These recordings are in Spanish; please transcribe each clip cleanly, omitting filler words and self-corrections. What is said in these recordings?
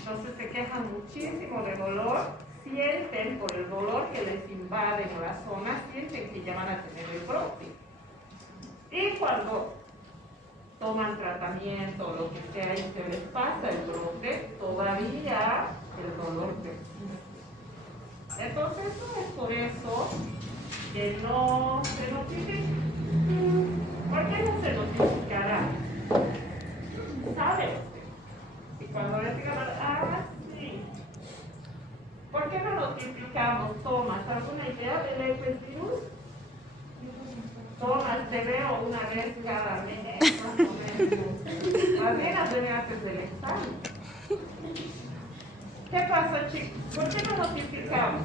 Entonces se quejan muchísimo de dolor, sienten por el dolor que les invade en la zona, sienten que ya van a tener el brote. Y cuando toman tratamiento, lo que sea, y se les pasa el brote, todavía el dolor persiste. Entonces, no es por eso que no se notifica. ¿Por qué no se notificará? ¿Sabe usted? Y cuando le digan, sí. ¿Por qué no notificamos? ¿Tomas alguna idea del herpes virus? Tomas, te veo una vez cada mes, más o menos. Más bien las ven antes del examen. ¿Qué pasa, chicos? ¿Por qué no notificamos?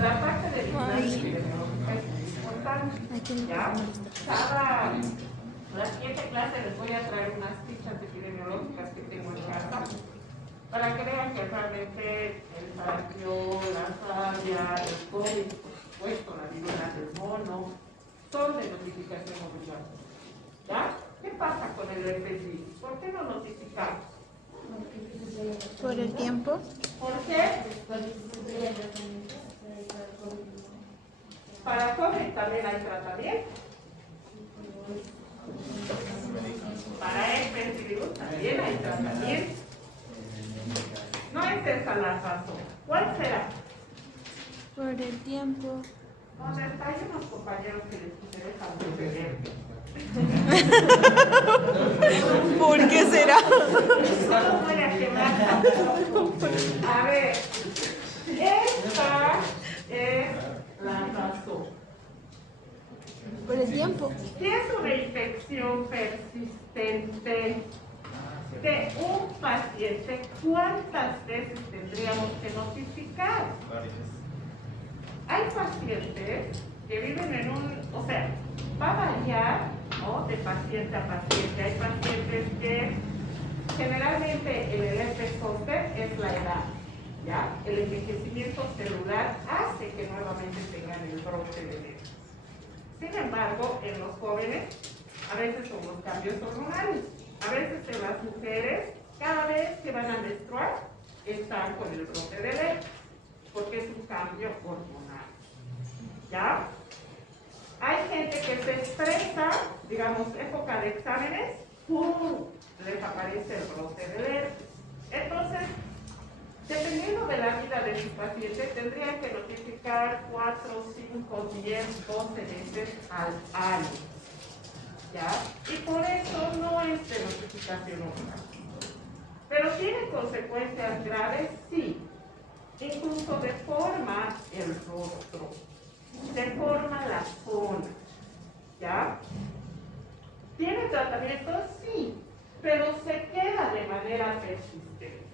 La parte de vigilancia epidemiológica es importante. ¿Ya? La siguiente clase les voy a traer unas fichas epidemiológicas que tengo en casa para que vean que realmente el sarampión, la rabia, el COVID, por supuesto, la viruela del mono, son de notificación obligatoria. ¿Ya? ¿Qué pasa con el herpes virus? ¿Por qué no notificamos? ¿Por el tiempo? ¿Por qué? Para COVID también hay tratamiento. Para herpes virus también hay tratamiento. No es esa la razón. ¿Cuál será? Por el tiempo. ¿Dónde están unos compañeros que les interesa mucho el herpes? ¿Por qué será? No los voy a quemar. A ver, esta es la razón. Por el tiempo. Si es una infección persistente de un paciente, ¿cuántas veces tendríamos que notificar? Hay pacientes que viven en o sea, va a variar, ¿no?, de paciente a paciente. Hay pacientes que generalmente el herpes zóster es la edad, ¿ya? El envejecimiento celular hace que nuevamente tengan el brote de herpes. Sin embargo, en los jóvenes, a veces son los cambios hormonales. A veces en las mujeres, cada vez que van a menstruar, están con el brote de herpes, porque es un cambio hormonal. ¿Ya? Hay gente que se estresa, digamos, época de exámenes, ¡pum!, les aparece el brote de herpes. Entonces, dependiendo de la vida de su paciente, tendrían que notificar 4, 5, 10, 12 veces al año. ¿Ya? Y por eso no es de notificación obligatoria. ¿Pero tiene consecuencias graves? Sí. Incluso deforma el rostro, deforma la zona. ¿Ya? ¿Tiene tratamiento? Sí, pero se queda de manera persistente.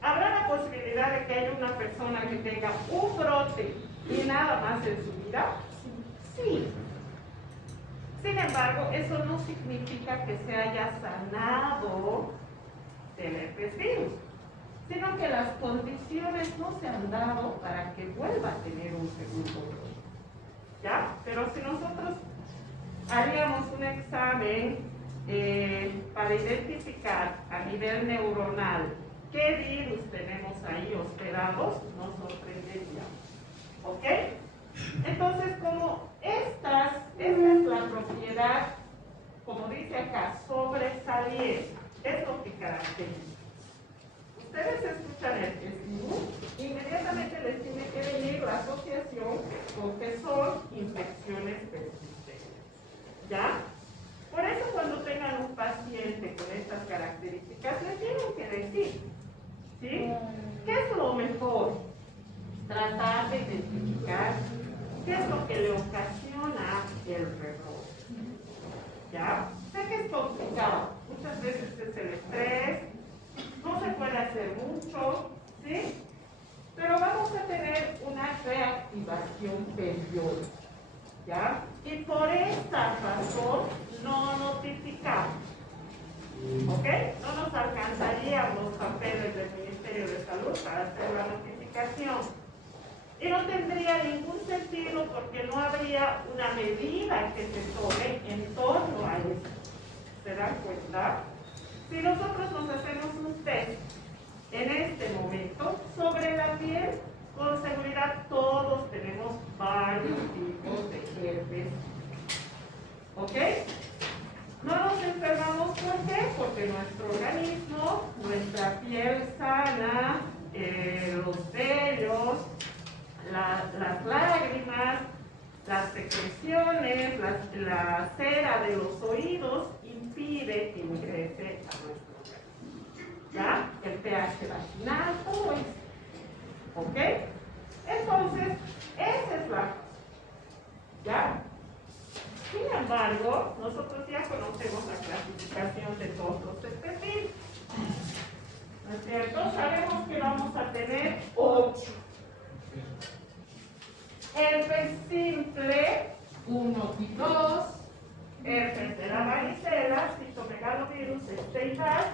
¿Habrá la posibilidad de que haya una persona que tenga un brote y nada más en su vida? Sí. Sin embargo, eso no significa que se haya sanado del herpes virus, sino que las condiciones no se han dado para que vuelva a tener un segundo brote. ¿Ya? Pero si nosotros haríamos un examen para identificar a nivel neuronal qué virus tenemos ahí hospedados, nos sorprendería. ¿Ok? Entonces, como esta es la propiedad, como dice acá, sobresaliente, es lo que caracteriza. Ustedes escuchan el virus, inmediatamente les tiene que venir la asociación con que son infecciones persistentes. ¿Ya? Por eso cuando tengan un paciente con estas características, les tienen que decir, ¿sí?, ¿qué es lo mejor? Tratar de identificar qué es lo que le ocasiona el rebrote. ¿Ya? Sé que es complicado, muchas veces es el estrés, no se puede hacer mucho, ¿sí? Pero vamos a tener una reactivación periódica, ¿ya? Y por esta razón no notificamos, ¿ok? No nos alcanzarían los papeles del Ministerio de Salud para hacer la notificación. Y no tendría ningún sentido porque no habría una medida que se tome en torno a esto. ¿Se dan cuenta? Si nosotros nos hacemos un test en este momento sobre la piel, con seguridad todos tenemos varios tipos de herpes. ¿Ok? No nos enfermamos, ¿por qué? Porque nuestro organismo, nuestra piel sana, los vellos, las lágrimas, las secreciones, la cera de los oídos impide que ingrese a nuestro organismo. ¿Ya? El pH vaginal, todo eso. ¿Ok? Entonces, esa es la cosa. ¿Ya? Sin embargo, nosotros ya conocemos la clasificación de todos los herpes. ¿No es cierto? Sabemos que vamos a tener 8. Herpes simple, 1 y 2. Herpes de la varicela, citomegalovirus, este y das.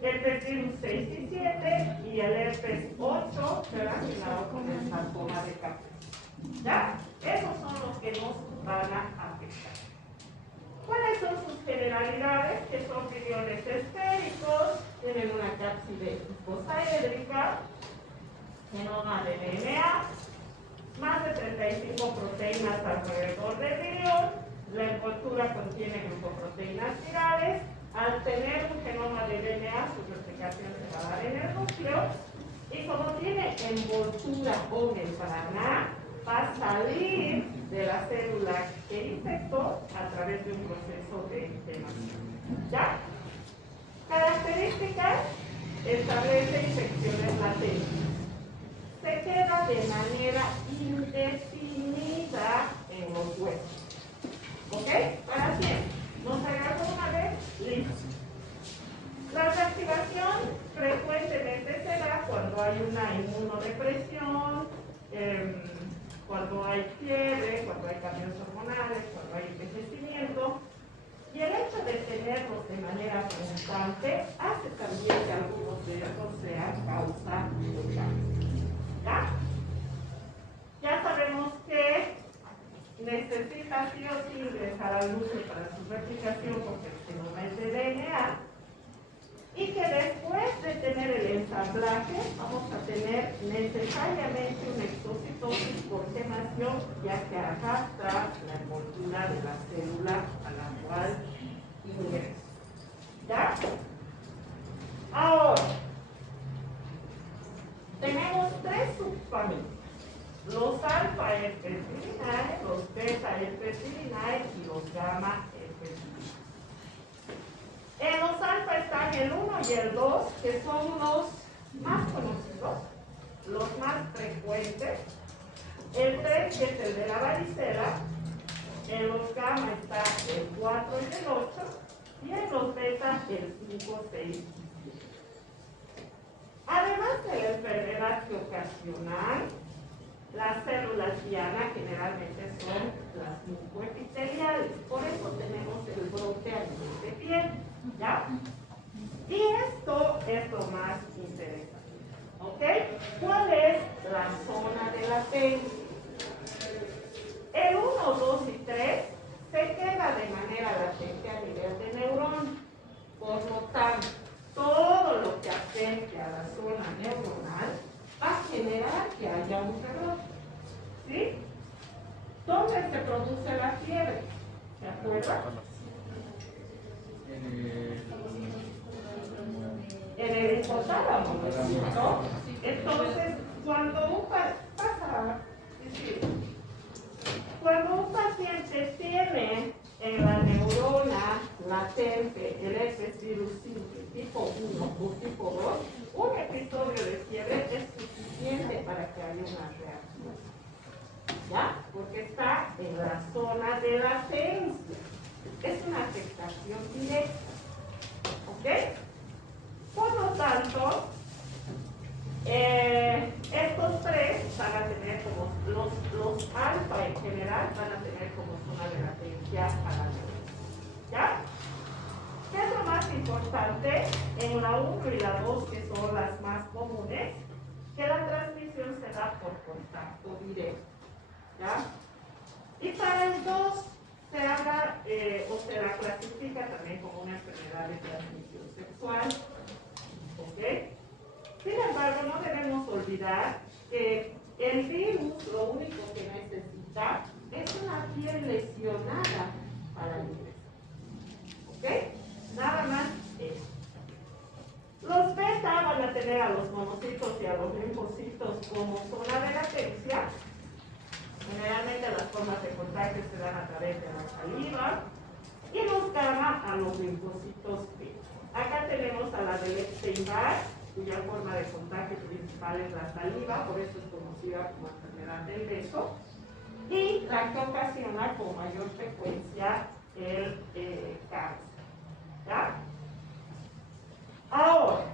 Herpes virus 6 y 7. Y el herpes 8 relacionado con el sarcoma de Kaposi. ¿Ya? Esos son los que nos van a afectar. ¿Cuáles son sus generalidades? Que son viriones esféricos, tienen una cápside icosaédrica, genoma de DNA, más de 35 proteínas alrededor del virión, la envoltura contiene glucoproteínas virales. Al tener un genoma de DNA, su replicación se va a dar en el núcleo, y como tiene envoltura o membrana, va a salir de la célula que infectó a través de un proceso de inflamación. ¿Ya? Características: establece infecciones latentes. Se queda de manera indefinida en los huesos. ¿Ok? Para siempre. Nos agarró una vez, listo. La reactivación frecuentemente se da cuando hay una inmunodepresión, cuando hay fiebre, cuando hay cambios hormonales, cuando hay envejecimiento. Y el hecho de tenerlos de manera constante hace también que algunos de estos sean causa de cáncer. ¿Ya? Ya sabemos que necesita sí o sí ingresar al núcleo para su replicación porque el genoma es de DNA. Y que después de tener el ensamblaje vamos a tener necesariamente una exocitosis por gemación, ya que arrastra la envoltura de la célula a la cual ingresa. ¿Ya? Ahora, tenemos 3 subfamilias: los alfa herpes virinae, los beta herpes virinae y los gamma herpes virinae. En los alfa están el 1 y el 2, que son los más conocidos, los más frecuentes. El 3, que es el de la varicela. En los gamma está el 4 y el 8. Y en los beta el 5, 6 y 7. Además de la enfermedad que ocasiona, las células diana generalmente son las mucoepiteliales. Por eso tenemos el brote a nivel de piel. ¿Ya? Y esto es lo más interesante. ¿Ok? ¿Cuál es la zona de latencia? El 1, 2 y 3 se queda de manera latente a nivel de neurón. Por lo tanto, todo lo que afecte a la zona neuronal va a generar que haya un rebrote. ¿Sí? ¿Dónde se produce la fiebre? ¿Se acuerdan? En el hipotálamo, ¿no? Entonces, cuando un paciente tiene en la neurona latente el herpes virus simple tipo 1 o tipo 2, un episodio de fiebre es suficiente para que haya una reacción. ¿Ya? Porque está en la zona de latencia. Es una afectación directa. ¿Ok? Por lo tanto, estos 3 van a tener como los alfa en general van a tener como zona de latencia a la neurona. ¿Ya? ¿Qué es lo más importante? En la 1 y la 2, que son las más comunes, que la transmisión se da por contacto directo. ¿Ya? Y para el 2 se habla o se la clasifica también como una enfermedad de transmisión sexual. sexual. ¿Ok? Sin embargo, no debemos olvidar que el virus lo único que necesita es una piel lesionada para ingresar. ¿Ok? Nada más eso. Los beta van a tener a los monocitos y a los linfocitos como zona de latencia. Generalmente las formas de contagio se dan a través de la saliva. Y los gamma a los linfocitos B. Acá tenemos a la del Epstein-Barr, cuya forma de contagio principal es la saliva, por eso es conocida como enfermedad del beso. Y la que ocasiona con mayor frecuencia el cáncer. ¿Ya? Ahora,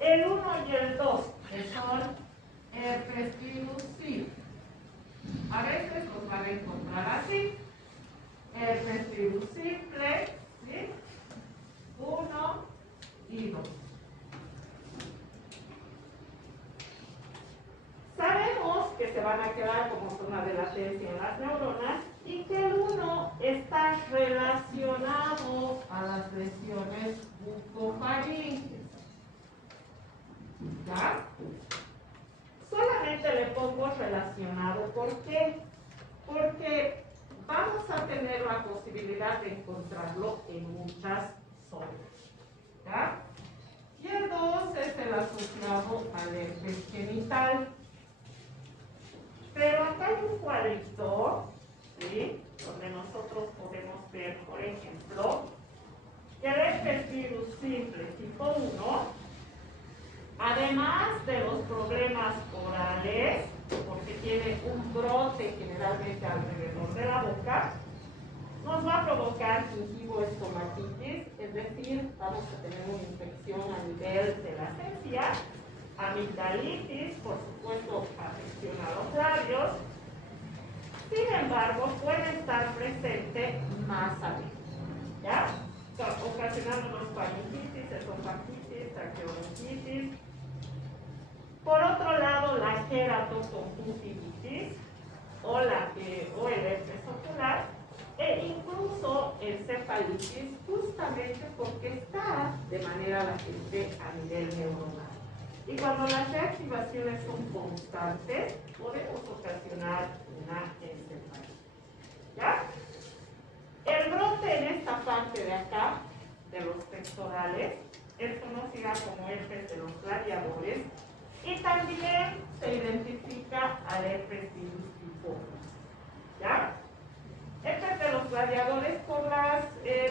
el 1 y el 2, que son herpes virus simple. A veces los van a encontrar así. Herpes virus simple, ¿sí? 1 y 2. Sabemos que se van a quedar como zona de latencia en las neuronas y que el 1 está relacionado a las lesiones bucofaringes. ¿Ya? Solamente le pongo relacionado. ¿Por qué? Porque vamos a tener la posibilidad de encontrarlo en muchas zonas. ¿Ya? Y el 2 es el asociado al herpes genital. Pero acá hay un cuadrito, ¿sí? Donde nosotros podemos ver, por ejemplo, que el herpes virus simple tipo 1, además de los problemas orales, porque tiene un brote generalmente alrededor de la boca, nos va a provocar gingivoestomatitis, es decir, vamos a tener una infección a nivel de las encías, amigdalitis, por supuesto, afección a los labios. Sin embargo, puede estar presente más adelante, ¿ya? Ocasionándonos faringitis, esofagitis, traqueobronquitis. Por otro lado, la queratoconjuntivitis o el herpes ocular e incluso encefalitis, justamente porque está de manera latente a nivel neuronal. Y cuando las reactivaciones son constantes, podemos ocasionar una encefalitis. ¿Ya? El brote en esta parte de acá, de los pectorales, es conocida como herpes de los gladiadores y también se identifica al herpes virus tipo 1. ¿Ya? Herpes de los gladiadores por las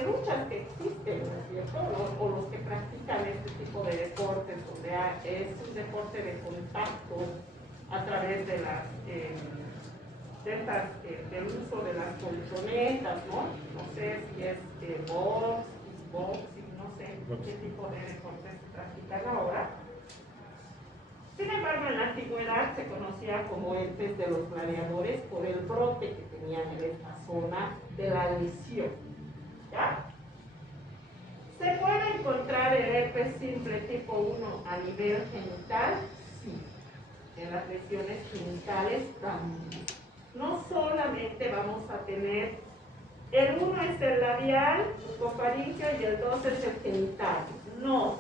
luchas que existen, ¿no es cierto? O los que practican este tipo de deportes, donde es un deporte de contacto a través de las del uso de las colchonetas, ¿no? No sé si es box, boxing, no sé qué tipo de deportes se practican ahora. Sin embargo, en la antigüedad se conocía como herpes de los gladiadores por el brote que tenían en esta zona de la lesión. ¿Ya? ¿Se puede encontrar el herpes simple tipo 1 a nivel genital? Sí. En las lesiones genitales también. No solamente vamos a tener, el 1 es el labial, bucofaríngeo, y el 2 es el genital. No.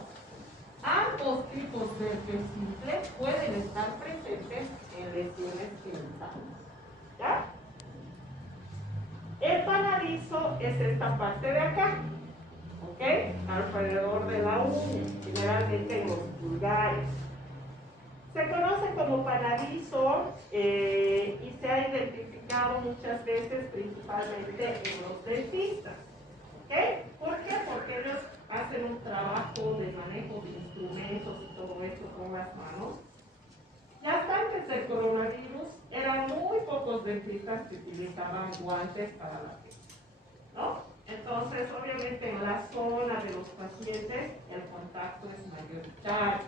Ambos tipos de herpes simple pueden estar presentes en lesiones genitales. ¿Ya? El panadizo es esta parte de acá, ¿ok? Alrededor de la uña, generalmente en los pulgares. Se conoce como panadizo y se ha identificado muchas veces principalmente en los dentistas. ¿Ok? ¿Por qué? Porque ellos hacen un trabajo de manejo de instrumentos y todo esto con las manos. Y hasta antes del coronavirus, eran muy pocos dentistas que utilizaban guantes para la piel, ¿no? Entonces, obviamente, en la zona de los pacientes, el contacto es mayoritario.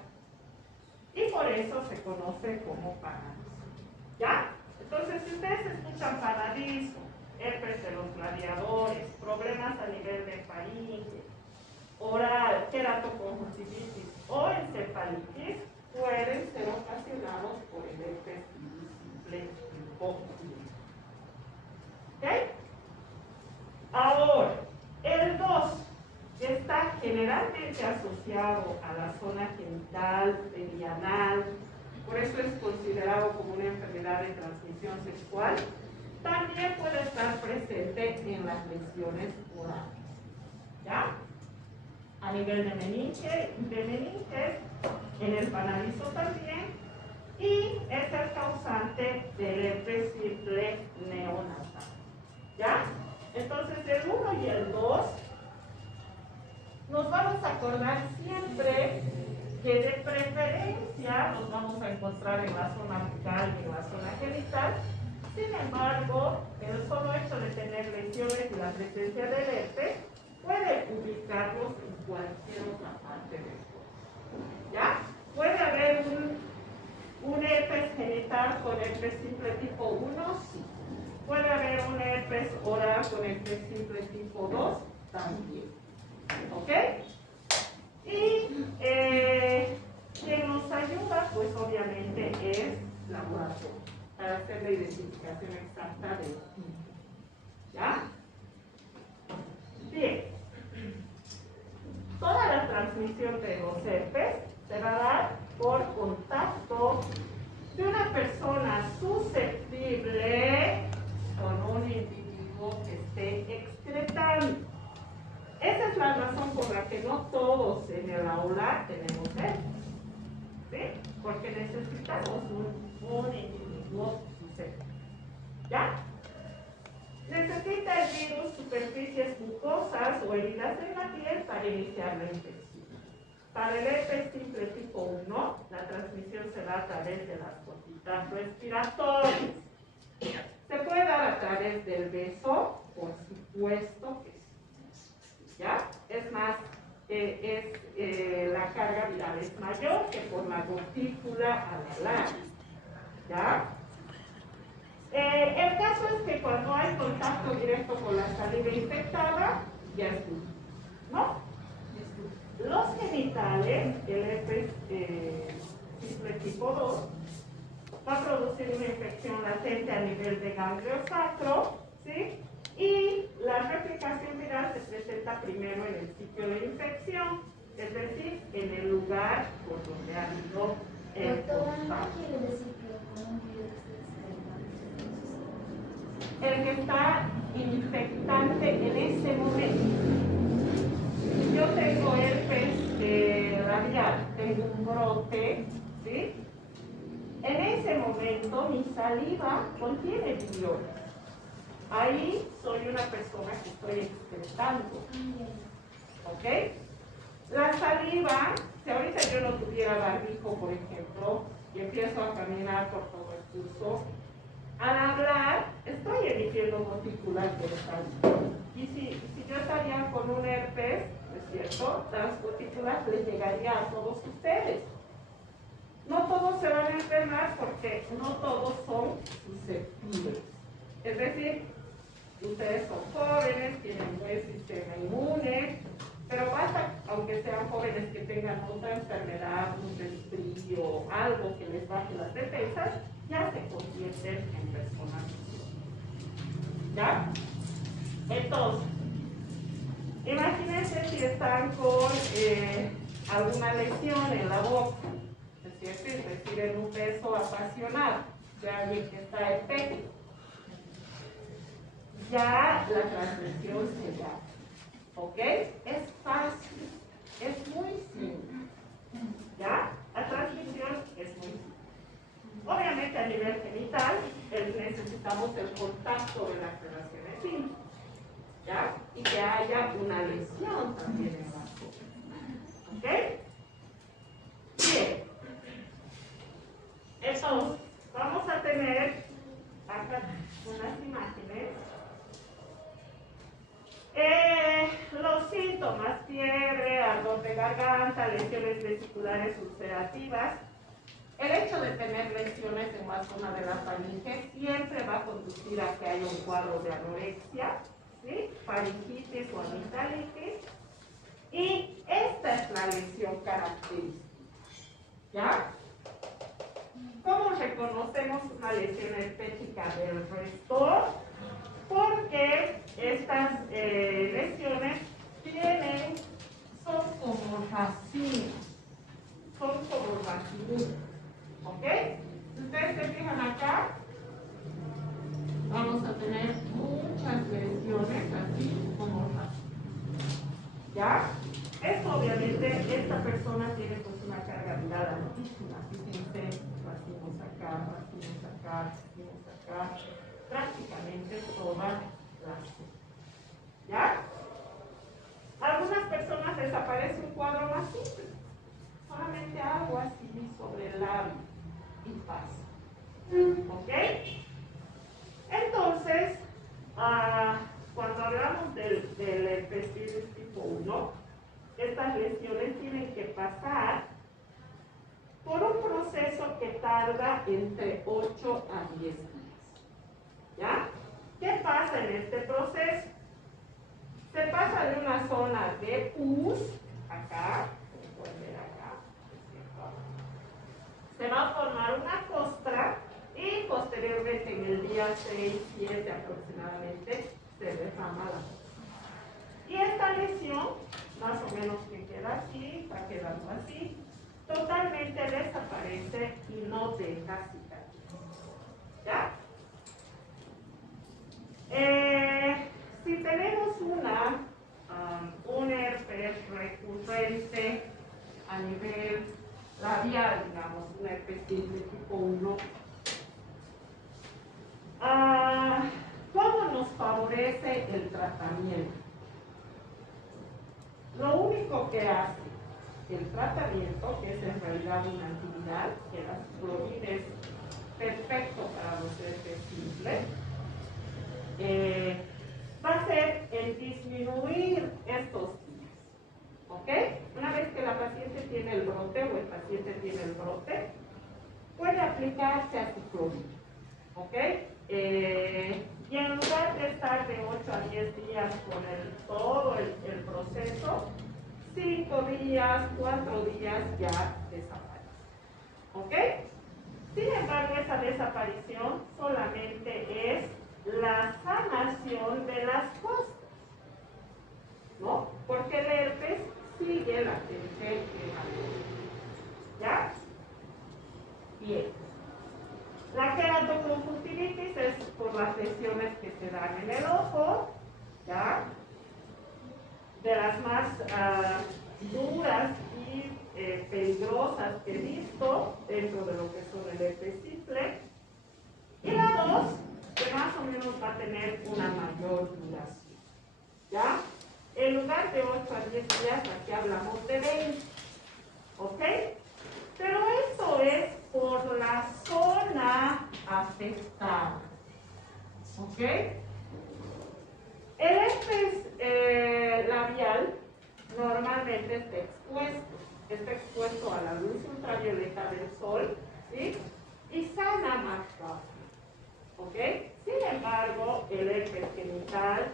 Y por eso se conoce como panadizo. ¿Ya? Entonces, si ustedes escuchan panadizo, herpes de los gladiadores, problemas a nivel de faringe, oral, queratoconjuntivitis o encefalitis, pueden ser ocasionados por el herpes simple tipo 1. ¿Ok? Ahora, el 2 está generalmente esté asociado a la zona genital, perianal, por eso es considerado como una enfermedad de transmisión sexual, también puede estar presente en las lesiones orales. ¿Ya? A nivel de meninges, en el panadizo también, y es el causante del herpes simple neonatal. ¿Ya? Entonces, el 1 y el 2 nos vamos a acordar siempre que de preferencia nos vamos a encontrar en la zona bucal y en la zona genital. Sin embargo, el solo hecho de tener lesiones y la presencia del herpes puede ubicarlos en cualquier otra parte del cuerpo. ¿Ya? Puede haber un herpes genital con herpes simple tipo 1, sí. Puede haber un herpes oral con herpes simple tipo 2, también. ¿Ok? Y quien nos ayuda, pues obviamente es laboratorio, para hacer la identificación exacta del tipo. ¿Ya? Bien. Toda la transmisión de los herpes se va a dar por contacto de una persona susceptible con un individuo que esté excretando. Esa es la razón por la que no todos en el aula tenemos herpes, ¿sí? Porque necesitamos un individuo susceptible. ¿Ya? Necesita el virus superficies mucosas o heridas en la piel para iniciar la infección. Para el herpes simple tipo 1, la transmisión se da a través de las gotitas respiratorias. Se puede dar a través del beso, por supuesto que sí. ¿Ya? Es más, la carga viral es mayor que por la gotícula alar. ¿Ya? El caso es que cuando hay contacto directo con la saliva infectada, ya es duro, ¿no? Los genitales, el herpes simple tipo 2, va a producir una infección latente a nivel de ganglio sacro, ¿sí? Y la replicación viral se presenta primero en el sitio de infección, es decir, en el lugar por donde ha habido el contacto. El que está infectante en ese momento. Si yo tengo herpes labial, tengo un brote, ¿sí? En ese momento mi saliva contiene biliones. Ahí soy una persona que estoy excretando. ¿Ok? La saliva, si ahorita yo no tuviera barbijo, por ejemplo, y empiezo a caminar por todo el curso, al hablar, estoy emitiendo gotículas de saliva. Y si yo estaría con un herpes, ¿no es cierto? Las gotículas les llegarían a todos ustedes. No todos se van a enfermar porque no todos son susceptibles. Es decir, ustedes son jóvenes, tienen buen sistema inmune, pero basta, aunque sean jóvenes, que tengan otra enfermedad, un resfrío, algo que les baje las defensas, ya se convierten en personas. ¿Ya? Entonces, imagínense si están con alguna lesión en la boca, es decir, en un beso apasionado de alguien que está epético. Ya la transmisión se da. ¿Ok? Es fácil, es muy simple. ¿Ya? La transmisión es muy simple. Obviamente a nivel genital necesitamos el contacto de las relaciones íntimas, ¿ya? Y que haya una lesión también en la zona. ¿Ok? Bien. Entonces, vamos a tener acá unas imágenes. Los síntomas: fiebre, ardor de garganta, lesiones vesiculares ulcerativas. El hecho de tener lesiones en la zona de la faringe siempre va a conducir a que haya un cuadro de anorexia, ¿sí? Faringitis o amigdalitis. Y esta es la lesión característica. ¿Ya? ¿Cómo reconocemos una lesión herpética del restor? Porque estas lesiones son como ¿Ya? Esto obviamente, esta persona tiene pues una carga viral altísima. Fíjense, racimos acá, prácticamente toda la zona. ¿Ya? Algunas personas les aparece un cuadro más simple. Solamente algo así sobre el labio y pasa. ¿Ok? Entonces, cuando hablamos del herpes tipo 1, estas lesiones tienen que pasar por un proceso que tarda entre 8 a 10 días. ¿Ya? ¿Qué pasa en este proceso? Se pasa de una zona de pus, acá, como pueden ver acá, se va a formar una costra y posteriormente en el día 6, 7 aproximadamente se derrama la costra. Y esta lesión, más o menos que queda así, está quedando así, totalmente desaparece y no deja cicatriz. ¿Ya? Si tenemos un herpes recurrente a nivel labial, digamos, un herpes simple tipo 1, ¿cómo nos favorece el tratamiento? Lo único que hace el tratamiento, que es en realidad una antiviral, que la ciclovir es perfecto para los herpes simples, va a ser el disminuir estos días. ¿Ok? Una vez que la paciente tiene el brote o el paciente tiene el brote, puede aplicarse aciclovir. ¿Ok? Y en lugar de estar de 8 a 10 días con todo el proceso, 5 días, 4 días ya desaparece. ¿Ok? Sin embargo, esa desaparición solamente es la sanación de las costas, ¿no? Porque el herpes sigue latente en la costra. ¿Ya? Bien. La queratoconjuntivitis es por las lesiones que se dan en el ojo, ¿ya? De las más duras y peligrosas que he visto dentro de lo que son el herpes simple. Y la 2, que más o menos va a tener una mayor duración. ¿Ya? En lugar de 8 a 10 días, aquí hablamos de 20. ¿Ok? Pero esto es por la zona afectada. ¿Ok? El herpes labial normalmente está expuesto a la luz ultravioleta del sol, ¿sí? Y sana más rápido. ¿Ok? Sin embargo, el herpes genital,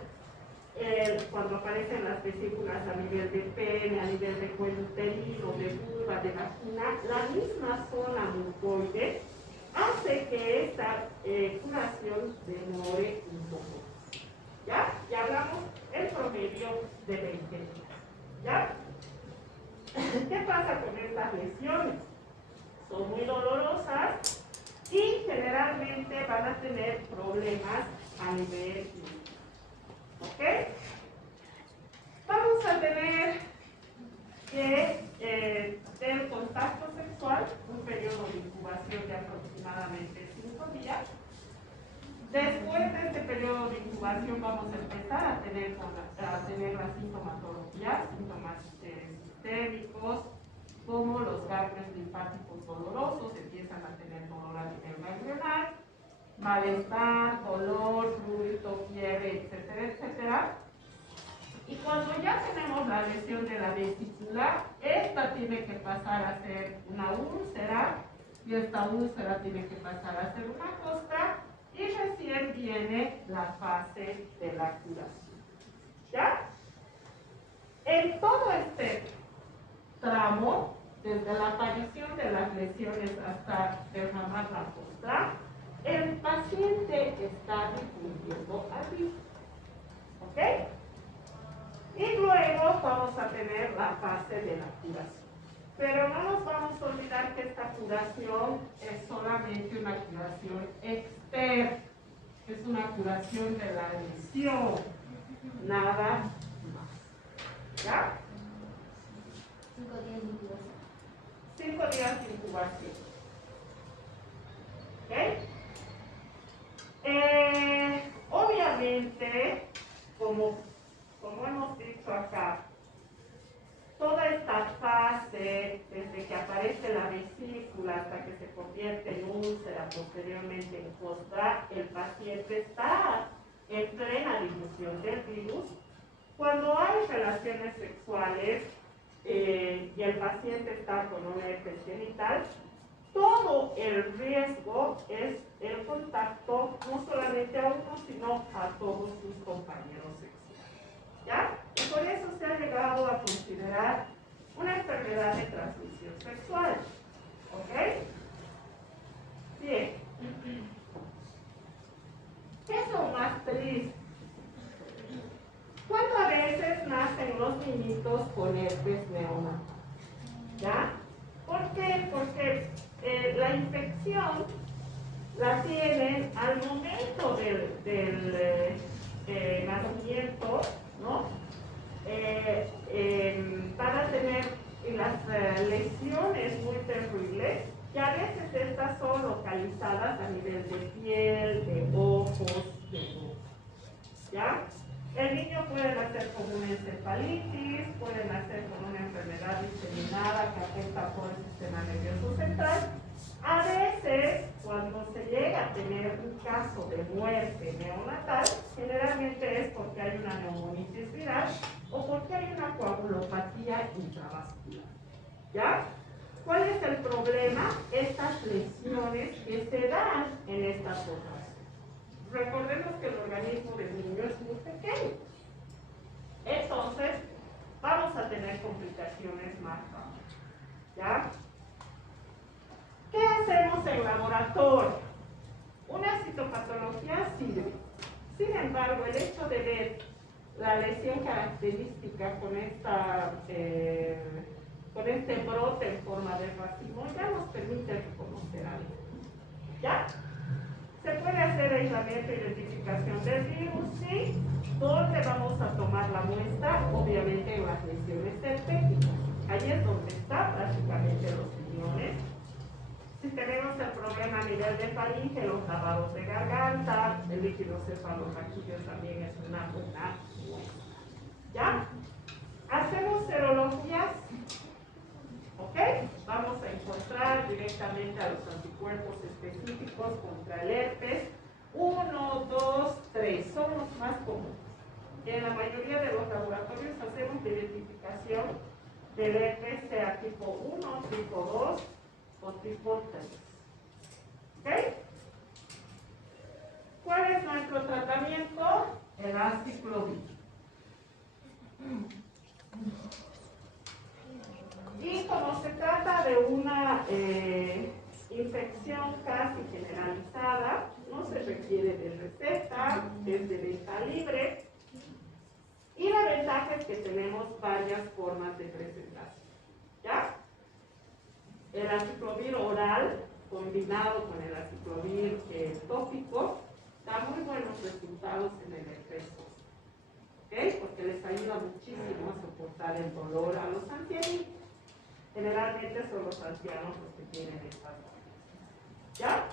cuando aparecen las vesículas a nivel de pene, a nivel de cuello uterino, de vulva, de vagina, la misma zona mucoide hace que esta curación demore un poco. ¿Ya? Ya hablamos en promedio de 20 días. ¿Ya? ¿Qué pasa con estas lesiones? Son muy dolorosas y generalmente van a tener problemas a nivel químico. ¿Ok? Vamos a tener que del contacto sexual un periodo de incubación de aproximadamente 5 días. Después de este periodo de incubación vamos a empezar a tener la sintomatología, síntomas sistémicos, como los ganglios linfáticos dolorosos, empiezan a tener dolor a nivel ganglionar, malestar, dolor, prurito, fiebre, etcétera, etcétera. Y cuando ya tenemos la lesión de la vesícula, esta tiene que pasar a ser una úlcera, y esta úlcera tiene que pasar a ser una costra, y recién viene la fase de la curación. ¿Ya? En todo este tramo, desde la aparición de las lesiones hasta derramar la costra, el paciente está difundiendo al virus. ¿Ok? Y luego vamos a tener la fase de la curación. Pero no nos vamos a olvidar que esta curación es solamente una curación externa. Es una curación de la lesión, nada más. ¿Ya? incubación. ¿Ok? Obviamente, como hemos dicho acá, toda esta fase, desde que aparece la vesícula hasta que se convierte en úlcera, posteriormente en costra, el paciente está en plena difusión del virus. Cuando hay relaciones sexuales y el paciente está con una herpes genital, todo el riesgo es el contacto no solamente a uno, sino a todos sus compañeros sexuales. ¿Ya? Y por eso se ha llegado a considerar una enfermedad de transmisión sexual. ¿Ok? Bien. ¿Qué es lo más triste? Cuando a veces nacen los niñitos con herpes neonatal. ¿Ya? ¿Por qué? Porque la infección la tienen al momento del nacimiento, ¿no? Van a tener las lesiones muy terribles, que a veces estas son localizadas a nivel de piel, de ojos, de boca. ¿Ya? El niño puede nacer con una encefalitis, puede nacer con una enfermedad diseminada que afecta por el sistema nervioso central. A veces, cuando se llega a tener un caso de muerte neonatal, generalmente es porque hay una neumonitis viral o porque hay una coagulopatía intravascular. ¿Ya? ¿Cuál es el problema? Estas lesiones que se dan en estas zonas. Recordemos que el organismo del niño es muy pequeño. Entonces, vamos a tener complicaciones más rápidas. ¿Ya? ¿Qué hacemos en laboratorio? Una citopatología sirve. Sin embargo, el hecho de ver la lesión característica con este brote en forma de racimo ya nos permite reconocer algo. ¿Ya? ¿Se puede hacer aislamiento e identificación del virus? Sí. ¿Dónde vamos a tomar la muestra? Obviamente en las lesiones herpéticas. Ahí es donde están prácticamente los riñones. Si tenemos el problema a nivel de faringe, los lavados de garganta, el líquido cefalorraquídeo también es una buena muestra. ¿Ya? Hacemos serologías. ¿Ok? Vamos a encontrar directamente a los anticuerpos específicos contra el herpes. 1, 2, 3. Son los más comunes. En la mayoría de los laboratorios hacemos identificación del herpes, sea tipo 1, tipo 2 o tipo 3. ¿Ok? ¿Cuál es nuestro tratamiento? El aciclovir. Y como se trata de una infección casi generalizada, no se requiere de receta, es de venta libre. Y la ventaja es que tenemos varias formas de presentación. ¿Ya? El aciclovir oral combinado con el aciclovir tópico da muy buenos resultados en el herpes. ¿Ok? Porque les ayuda muchísimo a soportar el dolor a los ancianos. Generalmente son los ancianos los que tienen estas cosas. ¿Ya?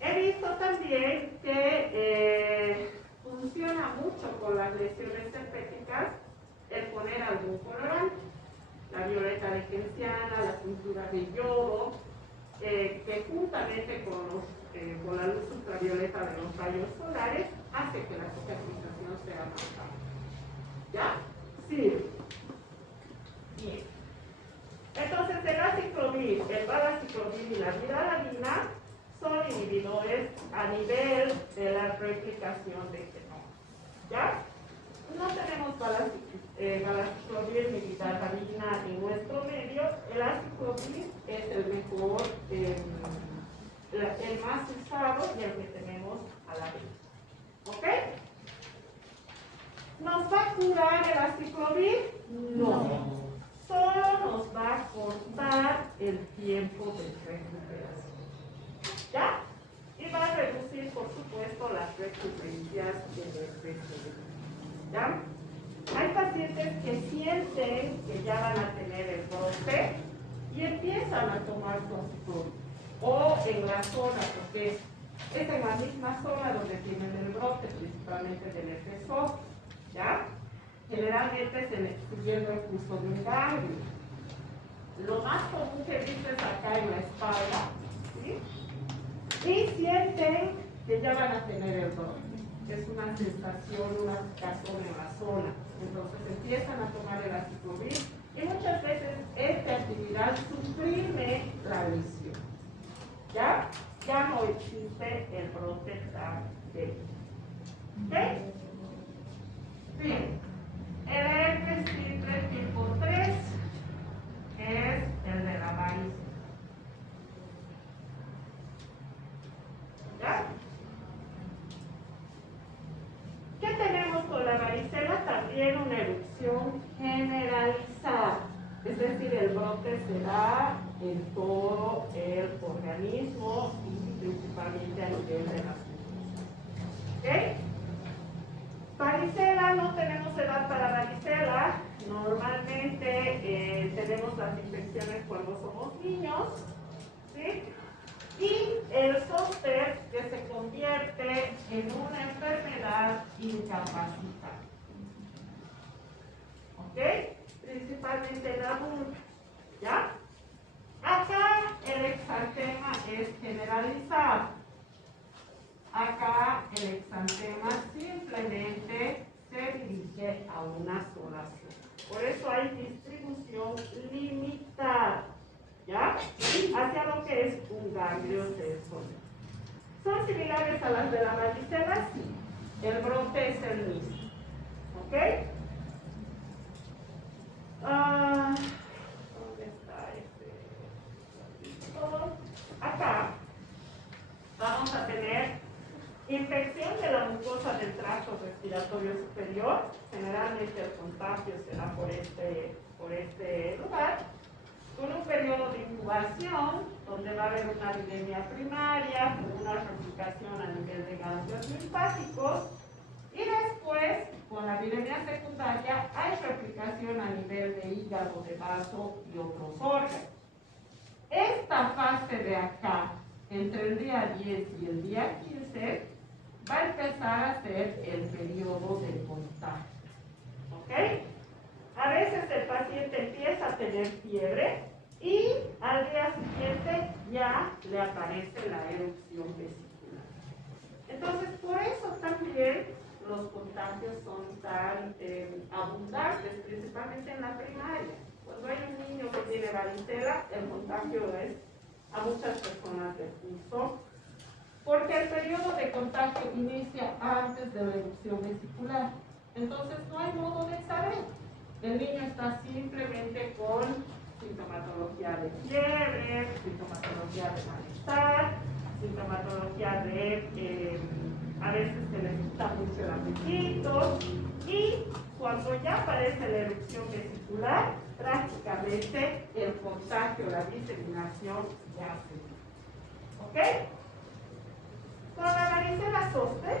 He visto también que funciona mucho con las lesiones herpéticas el poner algún colorante. La violeta de genciana, la tintura de yodo, que juntamente con la luz ultravioleta de los rayos solares hace que la cicatrización sea más rápida. ¿Ya? Sí. Bien. Entonces, el aciclovir, el valaciclovir y la vidalalina son inhibidores a nivel de la replicación de genomas. ¿Ya? No tenemos valaciclovir ni vidalalina en nuestro medio. El aciclovir es el mejor, el más usado y el que tenemos a la vez. ¿Ok? ¿Nos va a curar el aciclovir? No. Solo nos va a cortar el tiempo de recuperación. ¿Ya? Y va a reducir, por supuesto, las recurrencias del herpes. ¿Ya? Hay pacientes que sienten que ya van a tener el brote y empiezan a tomar su aciclovir. O en la zona, porque es en la misma zona donde tienen el brote, principalmente del herpes zóster, ¿ya? Generalmente siguiendo el curso de un ganglio. Lo más común que viste es acá en la espalda, ¿sí? Y sienten que ya van a tener el brote. Es una sensación, una picazón en la zona. Entonces empiezan a tomar el aciclovir y muchas veces esta actividad suprime la lesión. ¿Ya? Ya no existe el brote tan débil. ¿Ok? Bien. El herpes simple tipo 3 es el de la varicela. ¿Ya? ¿Qué tenemos con la varicela? También una erupción generalizada. Es decir, el brote se da en todo el organismo y principalmente a nivel de las mucosas. ¿Ok? Varicela, no tenemos edad para varicela. Normalmente tenemos las infecciones cuando somos niños, ¿sí? Y el zóster que se convierte en una enfermedad incapacitante. ¿Ok? Principalmente en adultos. ¿Ya? Acá el exantema es generalizado. Acá el exantema simplemente se dirige a una sola zona. Por eso hay distribución limitada, ¿ya? Hacia lo que es un ganglio sensorial. ¿Son similares a las de la varicela? Sí. El brote es el mismo. ¿Ok? ¿Dónde está este? Acá vamos a tener infección de la mucosa del tracto respiratorio superior. Generalmente el contagio se da por este lugar, con un periodo de incubación donde va a haber una viremia primaria, con una replicación a nivel de ganglios linfáticos, y después, con la viremia secundaria, hay replicación a nivel de hígado, de vaso y otros órganos. Esta fase de acá, entre el día 10 y el día 15, va a empezar a ser el periodo de contagio. ¿Ok? A veces el paciente empieza a tener fiebre y al día siguiente ya le aparece la erupción vesicular. Entonces, por eso también los contagios son tan abundantes, principalmente en la primaria. Cuando hay un niño que tiene varicela, el contagio es a muchas personas del curso, porque el periodo de contagio inicia antes de la erupción vesicular. Entonces no hay modo de saber. El niño está simplemente con sintomatología de fiebre, sintomatología de malestar, sintomatología de a veces se les quita mucho el apetito, y cuando ya aparece la erupción vesicular, prácticamente el contagio, la diseminación ya se dio. ¿Ok? Con la varicela zoster,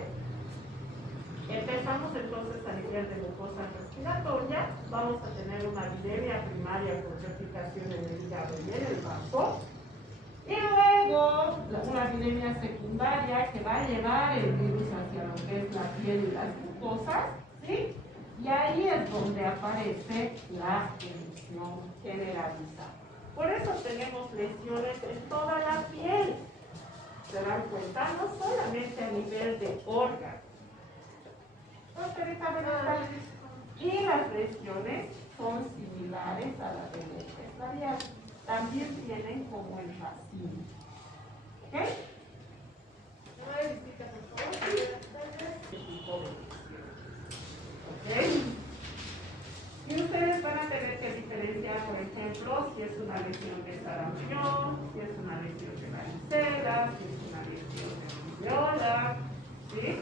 empezamos entonces a nivel de mucosa respiratoria. Vamos a tener una viremia primaria con replicación en el hígado y en el vaso. Y luego una viremia secundaria que va a llevar el virus hacia lo que es la piel y las mucosas, ¿sí? Y ahí es donde aparece la erupción generalizada. Por eso tenemos lesiones en toda la piel. Se dan cuenta, no solamente a nivel de órganos. Y las lesiones son similares a las del herpes labial. También tienen como el racimo. ¿Ok? ¿Ok? Y ustedes van a tener que diferenciar, por ejemplo, si es una lesión de sarampión, si es una lesión de varicela, si es una lesión de rubiola, ¿sí?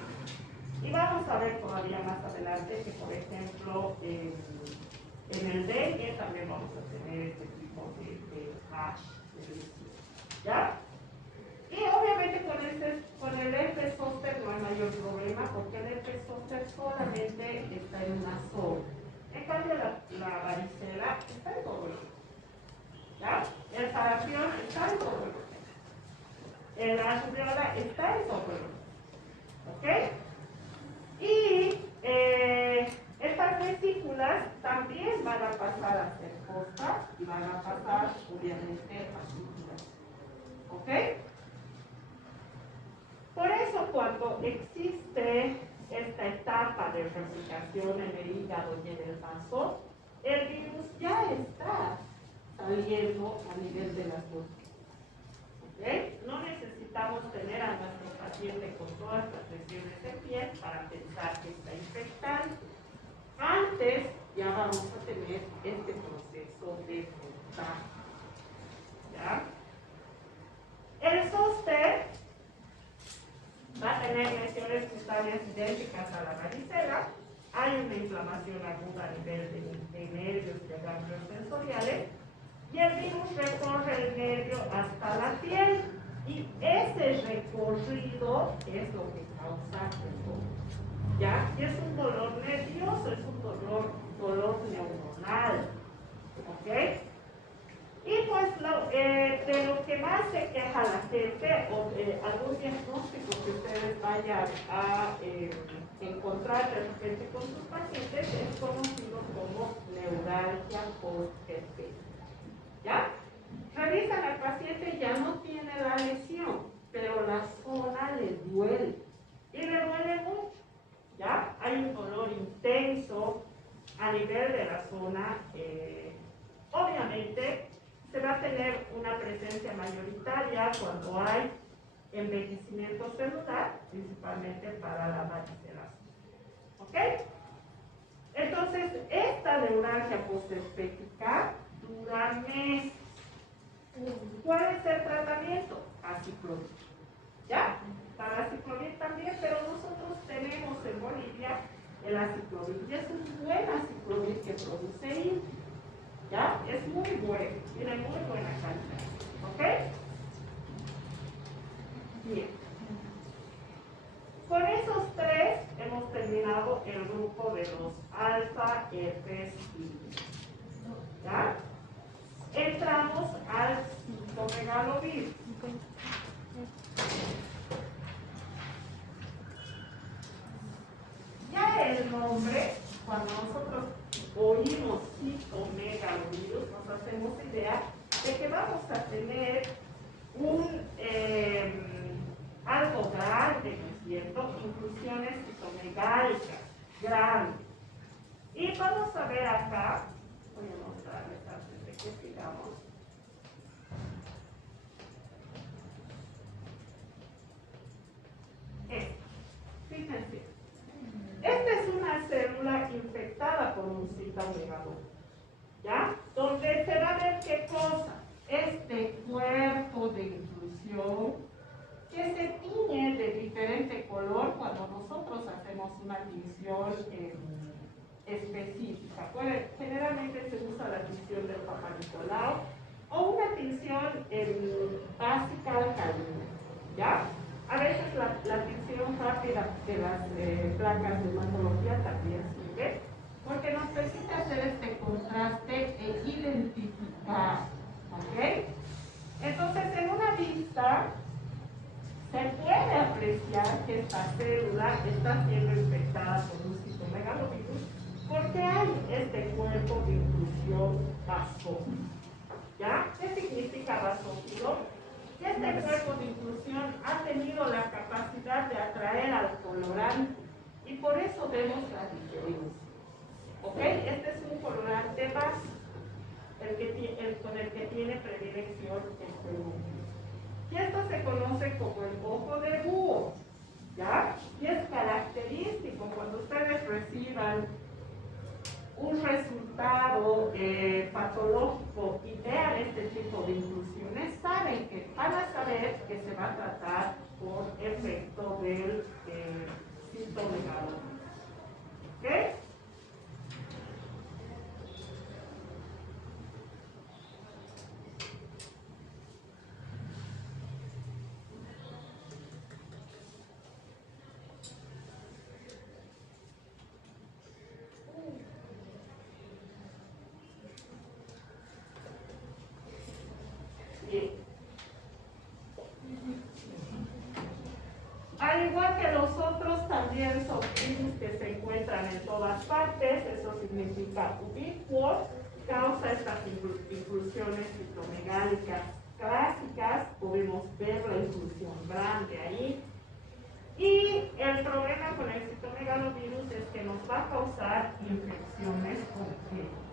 Y vamos a ver todavía más adelante que, por ejemplo, en el dengue también vamos a tener este tipo de rash, de lesión, ¿ya? Y obviamente con el herpes zóster no hay mayor problema, porque el herpes zóster solamente está en una zona. En cambio, la varicela está en todo el cuerpo, ¿ya? también van a pasar a ser costas y van a pasar, obviamente, a suturas. ¿Ok? Por eso, cuando existe esta etapa de replicación en el hígado y en el vaso, el virus ya está saliendo a nivel de las costas. ¿Okay? No necesitamos tener a nuestro paciente con todas las lesiones en piel para pensar que está infectado. Antes ya vamos a tener este proceso de contagio. ¿Ya? El zóster va a tener lesiones cutáneas idénticas a la varicela. Hay una inflamación aguda a nivel de nervios y de ganglios sensoriales. Y el virus recorre el nervio hasta la piel. Y ese recorrido es lo que causa el dolor. ¿Ya? Y es un dolor nervioso, es un dolor neuronal. ¿Ok? Y pues de lo que más se queja la gente, o algún diagnóstico que ustedes vayan a encontrar de repente con sus pacientes, es conocido como neuralgia post-herpética. ¿Ya? Revisan al paciente y ya no tiene la lesión, pero la zona le duele. Y le duele mucho. ¿Ya? Hay un dolor intenso a nivel de la zona. Obviamente, se va a tener una presencia mayoritaria cuando hay envejecimiento celular, principalmente para la varicela. ¿Ok? Entonces, esta neuralgia postherpética dura meses. ¿Cuál es el tratamiento? Aciclovir. ¿Ya? Para aciclovir también, pero nosotros tenemos en Bolivia el aciclovir. Y es un buen aciclovir que produce INTI. ¿Ya? Es muy bueno, tiene muy buena calidad. ¿Ok? Bien. Con esos tres hemos terminado el grupo de los alfa, herpes y ¿ya? Entramos al citomegalovirus. Ya el nombre, cuando nosotros oímos citomegalovirus, nos hacemos idea de que vamos a tener algo grande, ¿no es cierto? Inclusiones citomegálicas grandes. Y vamos a ver acá, voy a mostrarles antes de que sigamos. Fíjense, esta es una célula infectada por un citomegalovirus, ¿ya? Donde se va a ver qué cosa, este cuerpo de inclusión que se tiñe de diferente color cuando nosotros hacemos una tinción específica. Generalmente se usa la tinción del Papa Nicolau o una tinción básica alcalina, ¿ya? A veces la tinción rápida de las placas de hematología también sirve, porque nos permite hacer este contraste e identificar, ¿ok? Entonces, en una vista se puede apreciar que esta célula está siendo infectada por un citomegalovirus porque hay este cuerpo de inclusión basófilo. ¿Ya? ¿Qué significa basófilo? Que este cuerpo de inclusión ha tenido la capacidad de atraer al colorante y por eso vemos la diferencia. ¿Ok? Este es un colorante básico, con el que tiene predilección este grupo. Y esto se conoce como el ojo de búho, ¿ya? Y es característico cuando ustedes reciban un resultado patológico y vean este tipo de inclusiones, saben que van a saber que se va a tratar por efecto del citomegalovirus. ¿Ok? Bien. Al igual que los otros, también son virus que se encuentran en todas clínica ubicua causa estas inclusiones citomegálicas clásicas. Podemos ver la inclusión grande ahí. Y el problema con el citomegalovirus es que nos va a causar infecciones congénitas.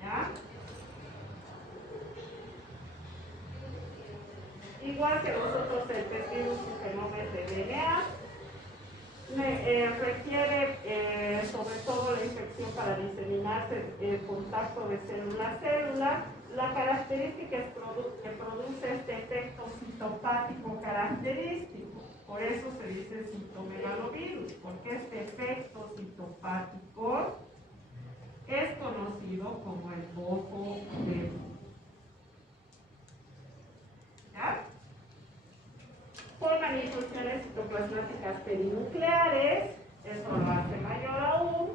¿Ya? Igual que los otros herpesvirus y fenómenos de DNA, requiere sobre todo la infección para diseminarse el contacto de célula a célula. La característica es que produce este efecto citopático característico. Por eso se dice citomegalovirus, porque este efecto citopático es conocido como el ojo de Buda. ¿Ya? Forman inclusiones citoplasmáticas perinucleares, eso lo hace mayor aún,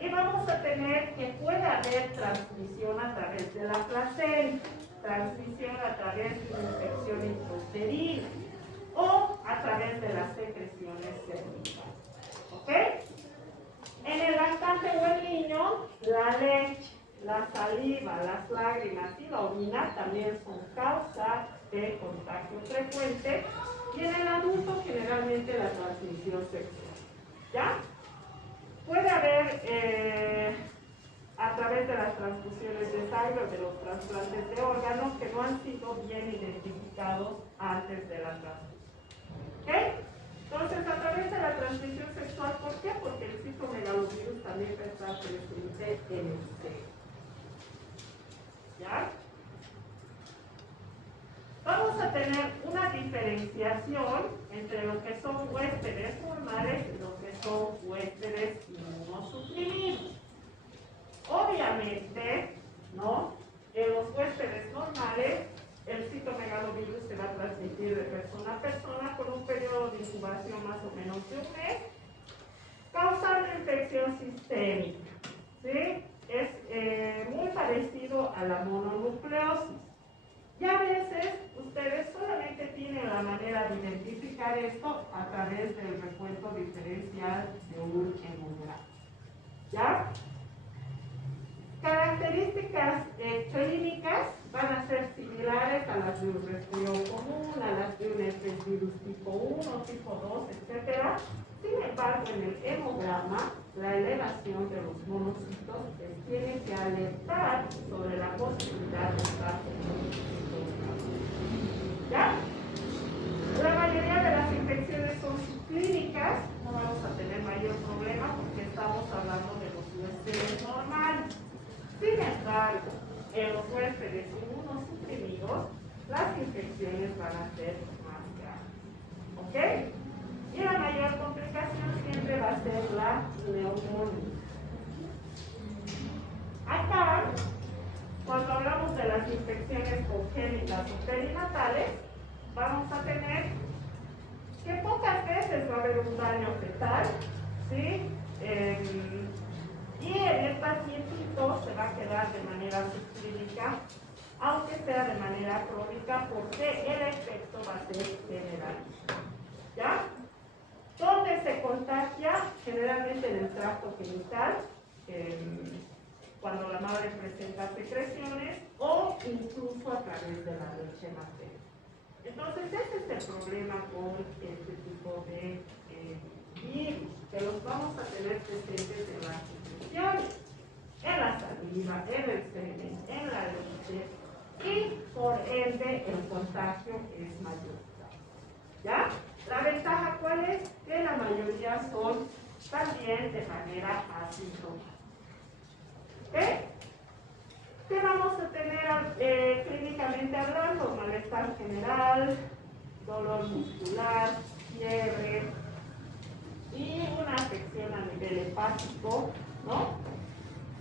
y vamos a tener que puede haber transmisión a través de la placenta, transmisión a través de una infección intrauterina o a través de las secreciones cervicales. ¿Ok? En el lactante o el niño, la leche, la saliva, las lágrimas y la orina también son causa de contagio frecuente, y en el adulto generalmente la transmisión sexual. ¿Ya? Puede haber a través de las transfusiones de sangre o de los trasplantes de órganos que no han sido bien identificados antes de la transfusión. ¿Ok? Entonces, a través de la transmisión sexual, ¿por qué? Porque el citomegalovirus también está presente en el sexo. ¿Ya? Vamos a tener una diferenciación entre lo que son huéspedes normales y lo que son huéspedes inmunosuprimidos. Obviamente, ¿no? En los huéspedes normales, el citomegalovirus se va a transmitir de persona a persona con un periodo de incubación más o menos de un mes, causando infección sistémica. ¿Sí? Es muy parecido a la mononucleosis. Y a veces ustedes solamente tienen la manera de identificar esto a través del recuento diferencial de un hemograma. ¿Ya? Características clínicas van a ser similares a las de un resfriado común, a las de un herpesvirus tipo 1, tipo 2, etc. Sin embargo, en el hemograma, la elevación de los monocitos tiene que alertar sobre la posibilidad de estar ¿ya? La mayoría de las infecciones son subclínicas, no vamos a tener mayor problema porque estamos hablando de los huéspedes normales. Sin embargo, en los huéspedes inmunosuprimidos, las infecciones van a ser más graves. ¿Ok? Y la mayor complicación siempre va a ser la neumonía. Acá, cuando hablamos de las infecciones congénitas o perinatales, vamos a tener que pocas veces va a haber un daño fetal, ¿sí? Y en el pacientito se va a quedar de manera subclínica, aunque sea de manera crónica, porque el efecto va a ser generalizado. ¿Ya? ¿Dónde se contagia? Generalmente en el tracto genital, cuando la madre presenta secreciones, o incluso a través de la leche materna. Entonces, ese es el problema con este tipo de virus, que los vamos a tener presentes en las infecciones, en la saliva, en el semen, en la leche, y por ende el contagio es mayor. ¿Ya? La ventaja, ¿cuál es? Que la mayoría son también de manera asintomática. ¿Ok? ¿Qué vamos a tener clínicamente hablando? Malestar general, dolor muscular, fiebre y una afección a nivel hepático, ¿no?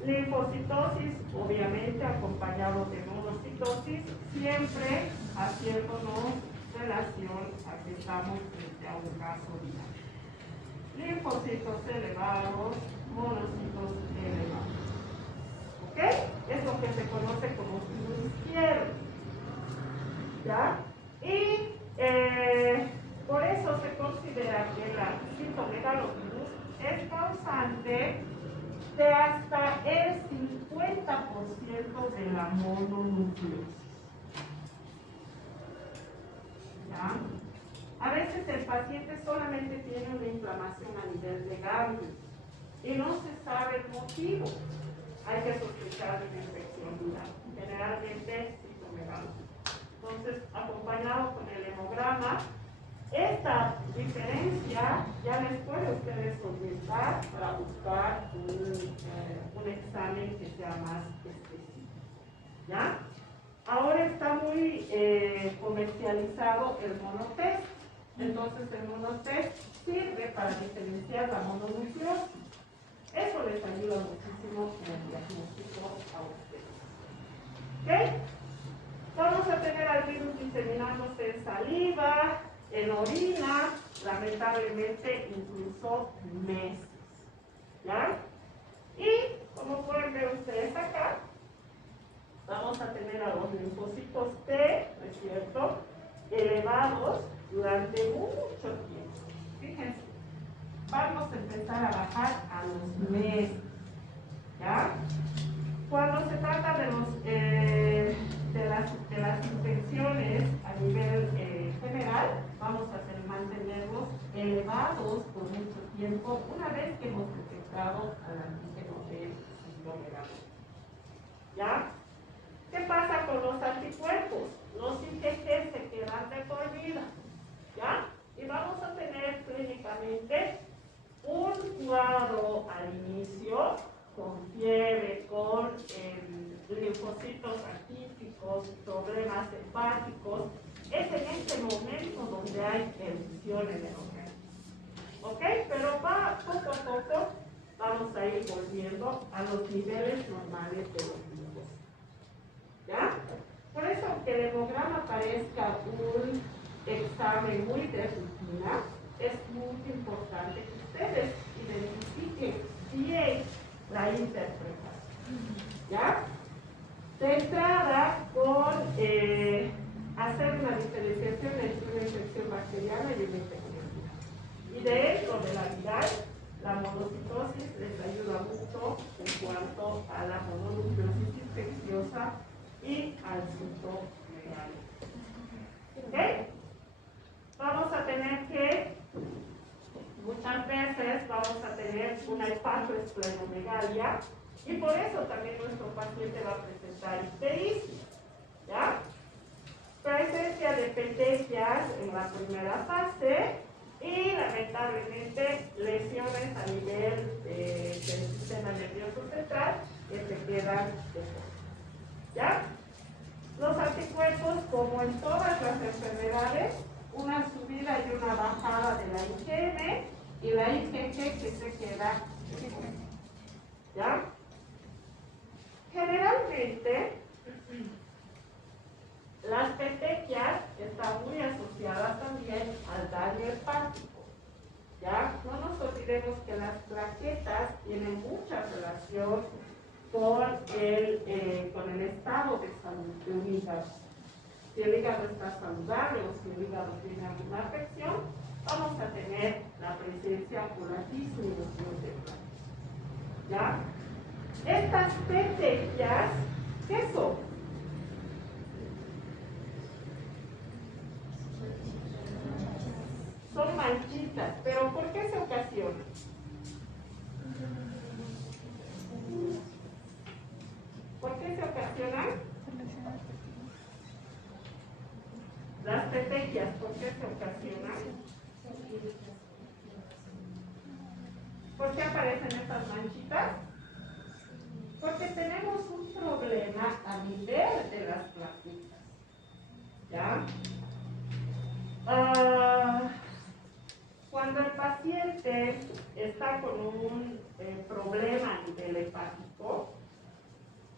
Linfocitosis, obviamente acompañado de monocitosis, siempre haciéndonos relación a que estamos frente a un caso viral. Linfocitos elevados, monocitos elevados. ¿Ok? Es lo que se conoce como virus izquierdo. ¿Ya? Y por eso se considera que la citomegalovirus es causante de hasta de la mononucleosis. ¿Ya? A veces el paciente solamente tiene una inflamación a nivel de ganglios y no se sabe el motivo. Hay que sospechar de una infección viral, generalmente citomegalia. Entonces, acompañado con el hemograma, esta diferencia ya les puede ustedes orientar para buscar un examen que sea más específico. ¿Ya? Ahora está muy comercializado el monotest. Entonces el monotest sirve para diferenciar la mononucleosis. Eso les ayuda muchísimo en el diagnóstico a ustedes. ¿Ok? Vamos a tener al virus diseminándose en saliva, en orina, lamentablemente incluso meses. ¿Ya? Y como pueden ver ustedes acá, vamos a tener a los linfocitos T, ¿no es cierto?, elevados durante mucho tiempo. Fíjense, vamos a empezar a bajar a los meses. ¿Ya? Cuando se trata de las infecciones a nivel general, vamos a mantenerlos elevados por mucho tiempo una vez que hemos detectado al antígeno de citomegalia. ¿Ya? ¿Qué pasa con los anticuerpos? Los IgG se quedan de por vida. ¿Ya? Y vamos a tener clínicamente un cuadro al inicio con fiebre, con linfocitos raquíticos, problemas hepáticos. Es en este momento donde hay erupción en el organismo. ¿Ok? Pero poco a poco vamos a ir volviendo a los niveles normales de los linfocitos. ¿Ya? Por eso, aunque el hemograma parezca un examen muy de rutina, es muy importante que ustedes identifiquen bien la interpretación. ¿Ya? De entrada, con hacer una diferenciación entre una infección bacteriana y una infección viral. Y dentro de la viral, la monocitosis les ayuda mucho en cuanto a la mononucleosis infecciosa y al citomegalia. ¿Ok? Vamos a tener que, muchas veces vamos a tener una hepatoesplenomegalia y por eso también nuestro paciente va a presentar ictericia. ¿Ya? Presencia de petecias en la primera fase y lamentablemente lesiones a nivel del sistema nervioso central que se quedan de fondo. ¿Ya? Los anticuerpos, como en todas las enfermedades, una subida y una bajada de la IgM y la IgG que se queda de fondo. ¿Ya? Generalmente, las petequias están muy asociadas también al daño hepático. ¿Ya? No nos olvidemos que las plaquetas tienen mucha relación con el estado de salud de un hígado. Si el hígado está saludable o si el hígado tiene alguna afección, vamos a tener la presencia o la disminución de plaquetas. ¿Ya? Estas petequias, ¿qué son? Son manchitas, pero ¿por qué se ocasionan? ¿Por qué se ocasionan? Las petequias, ¿por qué se ocasionan? ¿Por qué aparecen estas manchitas? Porque tenemos un problema a nivel de las plaquetas. ¿Ya? Cuando el paciente está con un problema a nivel hepático,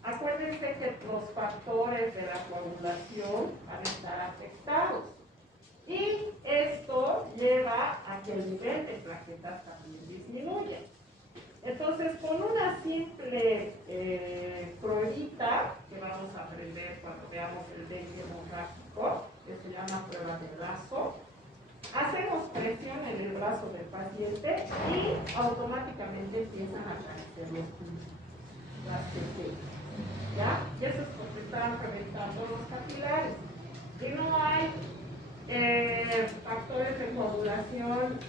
acuérdense que los factores de la coagulación van a estar afectados. Y esto lleva a que el nivel de plaquetas también disminuya. Entonces, con una simple pruebita que vamos a aprender cuando veamos el dengue hemográfico, que se llama prueba de brazo, hacemos presión en el brazo del paciente y automáticamente empiezan a aparecer los puntos, las petequias. ¿Ya? alimentación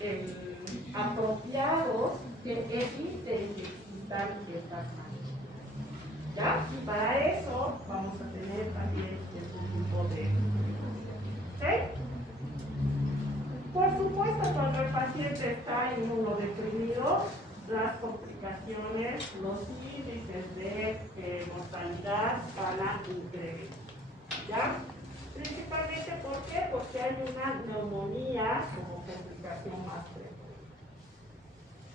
apropiados que eviten que existan estas manchas. ¿Ya? Para eso vamos a tener también este tipo de... ¿Ok? Por supuesto, cuando el paciente está inmunodeprimido, las complicaciones, los índices de mortalidad van a incrementar. ¿Ya? Principalmente, ¿por qué? Porque hay una neumonía como complicación más frecuente.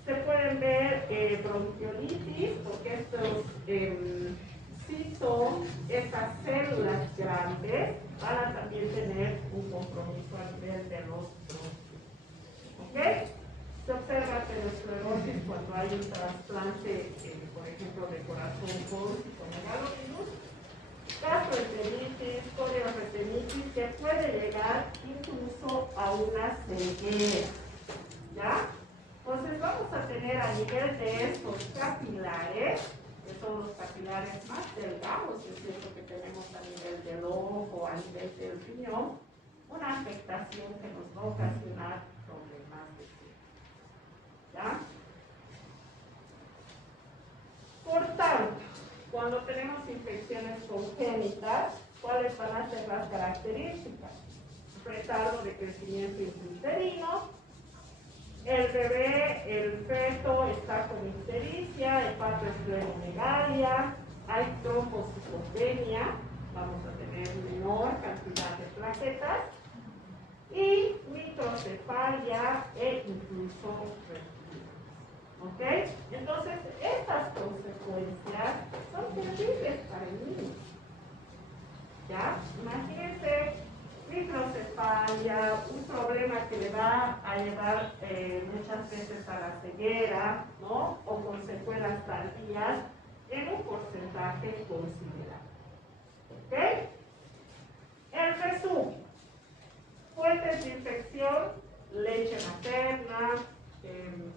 Se pueden ver bronquiolitis, porque estos estas células grandes van a también tener un compromiso a nivel de los bronquios. ¿Ok? Se observa aterosclerosis cuando hay un trasplante, por ejemplo, de corazón con megalovirus, gastroenteritis, coriorretinitis, que puede llegar incluso a una ceguera. ¿Ya? Entonces vamos a tener a nivel de estos capilares, que son los capilares más delgados, es cierto que tenemos a nivel del ojo, a nivel del riñón, una afectación que nos va a ocasionar problemas de piel. ¿Ya? Por tanto, cuando tenemos infecciones congénitas, ¿cuáles van a ser las características? Retardo de crecimiento intrauterino, el bebé, el feto está con ictericia, hepatoesplenomegalia, hay trombocitopenia, vamos a tener menor cantidad de plaquetas, y microcefalia e incluso reptiles. ¿Ok? Entonces, estas consecuencias son terribles para el niño. ¿Ya? Imagínense microcefalia, un problema que le va a llevar muchas veces a la ceguera, ¿no? O con secuelas tardías en un porcentaje considerable. ¿Ok? El resumen: fuentes de infección, leche materna,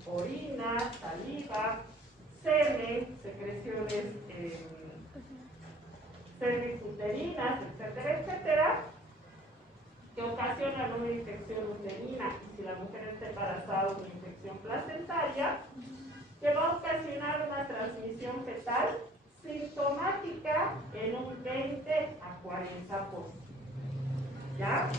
orina, saliva, semen, secreciones cervicuterinas, etcétera, etcétera, que ocasionan una infección uterina, y si la mujer está embarazada, una infección placentaria, que va a ocasionar una transmisión fetal sintomática en un 20 a 40%. ¿Ya?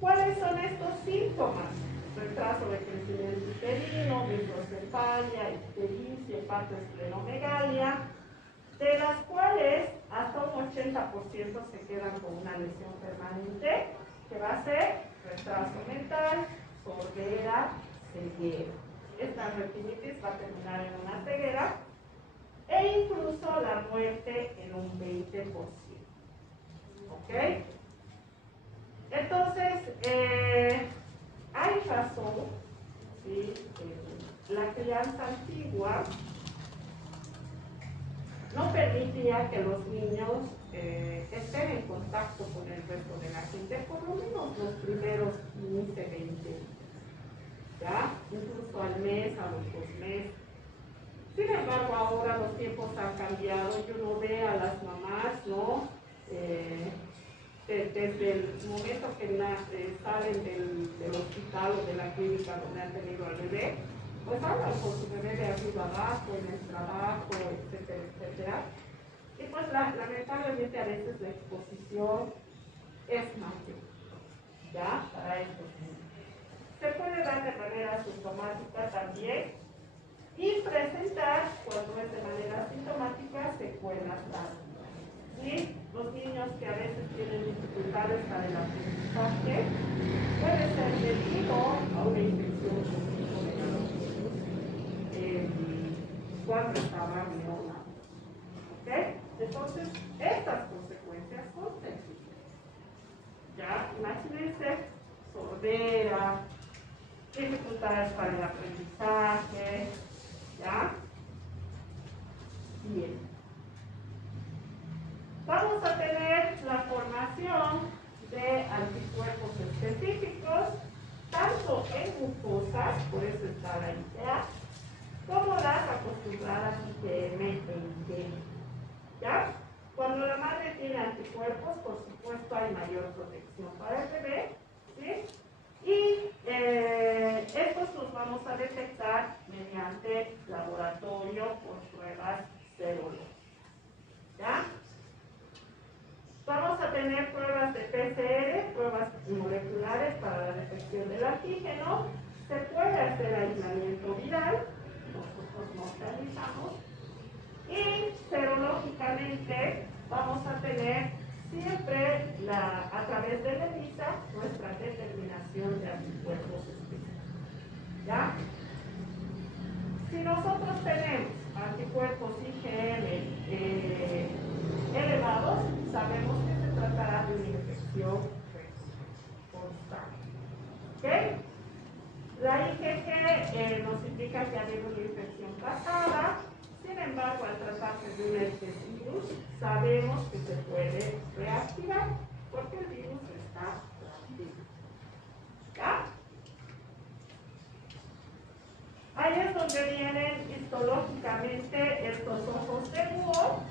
¿Cuáles son estos síntomas? Retraso de crecimiento uterino, microcefalia, ictericia, hepatoesplenomegalia, de las cuales hasta un 80% se quedan con una lesión permanente, que va a ser retraso mental, sordera, ceguera. Esta retinitis va a terminar en una ceguera e incluso la muerte en un 20%. ¿Ok? Entonces, hay razón, ¿sí? La crianza antigua no permitía que los niños estén en contacto con el resto de la gente, por lo menos los primeros 15, 20 días, ¿ya? Incluso al mes, a los 2 meses. Sin embargo, ahora los tiempos han cambiado y uno ve a las mamás, ¿no? Desde el momento que salen del hospital o de la clínica donde han tenido al bebé, pues hablan con su bebé de arriba abajo, en el trabajo, etcétera, etcétera. Y pues lamentablemente a veces la exposición es mayor, ¿ya? Para estos niños. Se puede dar de manera sintomática también y presentar, cuando es de manera sintomática, secuelas tardías. ¿Sí? Los niños que a veces tienen dificultades para el aprendizaje, puede ser debido a una infección con megalovirus cuando estaba neonato. ¿Ok? Entonces, estas consecuencias son terribles. Ya, imagínense sordera, dificultades para el aprendizaje, ¿ya? Bien. Vamos a tener la formación de anticuerpos específicos, tanto en mucosas, por eso está la IgA, como las acostumbradas IgM e IgG. ¿Ya? Cuando la madre tiene anticuerpos, por supuesto hay mayor protección para el bebé, ¿sí? Y tener pruebas de PCR, pruebas moleculares para la detección del antígeno. Se puede hacer aislamiento viral, nosotros no realizamos. Y serológicamente vamos a tener siempre a través de la ELISA nuestra determinación de anticuerpos específicos. ¿Ya? Si nosotros tenemos anticuerpos IgM elevados, sabemos que se tratará de una infección constante. ¿Ok? La IgG nos indica que ha habido una infección pasada. Sin embargo, al tratarse de un herpesvirus, sabemos que se puede reactivar porque el virus está activo. ¿Ya? Ahí es donde vienen histológicamente estos ojos de búho.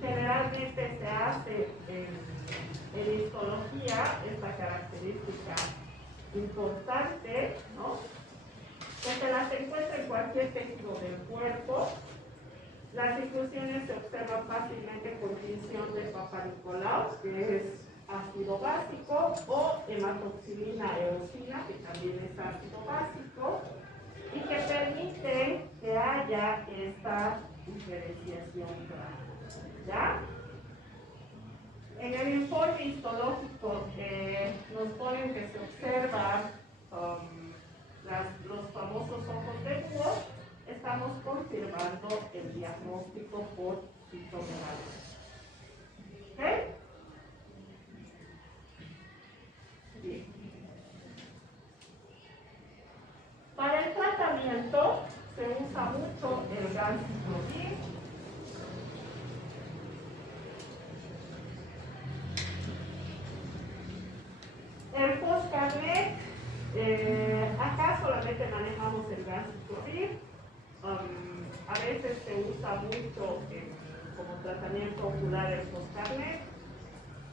Generalmente se hace en histología esta característica importante, ¿no? Que se las encuentra en cualquier tejido del cuerpo. Las inclusiones se observan fácilmente con tinción de Papa Nicolau, que es ácido básico, o hematoxilina eosina, que también es ácido básico, y que permiten que haya esta diferenciación clara. ¿Ya? En el informe histológico nos ponen que se observan los famosos ojos de búho. Estamos confirmando el diagnóstico por citomegalia. ¿Ok? Bien. Para el tratamiento se usa mucho el ganciclovir. El Foscarnet, acá solamente manejamos el ganciclovir. A veces se usa mucho como tratamiento ocular el Foscarnet.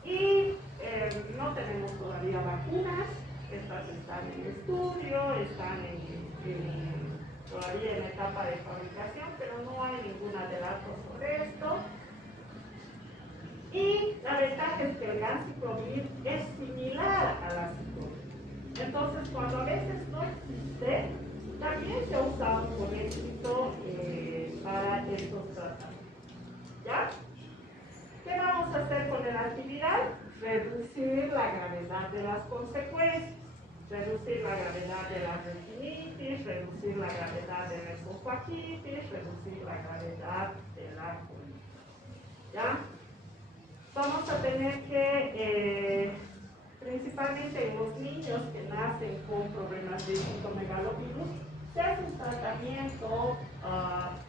Y no tenemos todavía vacunas. Estas están en estudio, están todavía en etapa de fabricación, pero no hay ningún adelanto sobre esto. Y la ventaja es que el ganciclovir es similar a la ciclovir. Entonces, cuando a veces no existe, también se ha usado con éxito para estos tratamientos. ¿Ya? ¿Qué vamos a hacer con el antiviral? Reducir la gravedad de las consecuencias. Reducir la gravedad de la retinitis, reducir la gravedad de la esofagitis, reducir la gravedad de la colitis. ¿Ya? Vamos a tener que, principalmente en los niños que nacen con problemas de citomegalovirus, se hace un tratamiento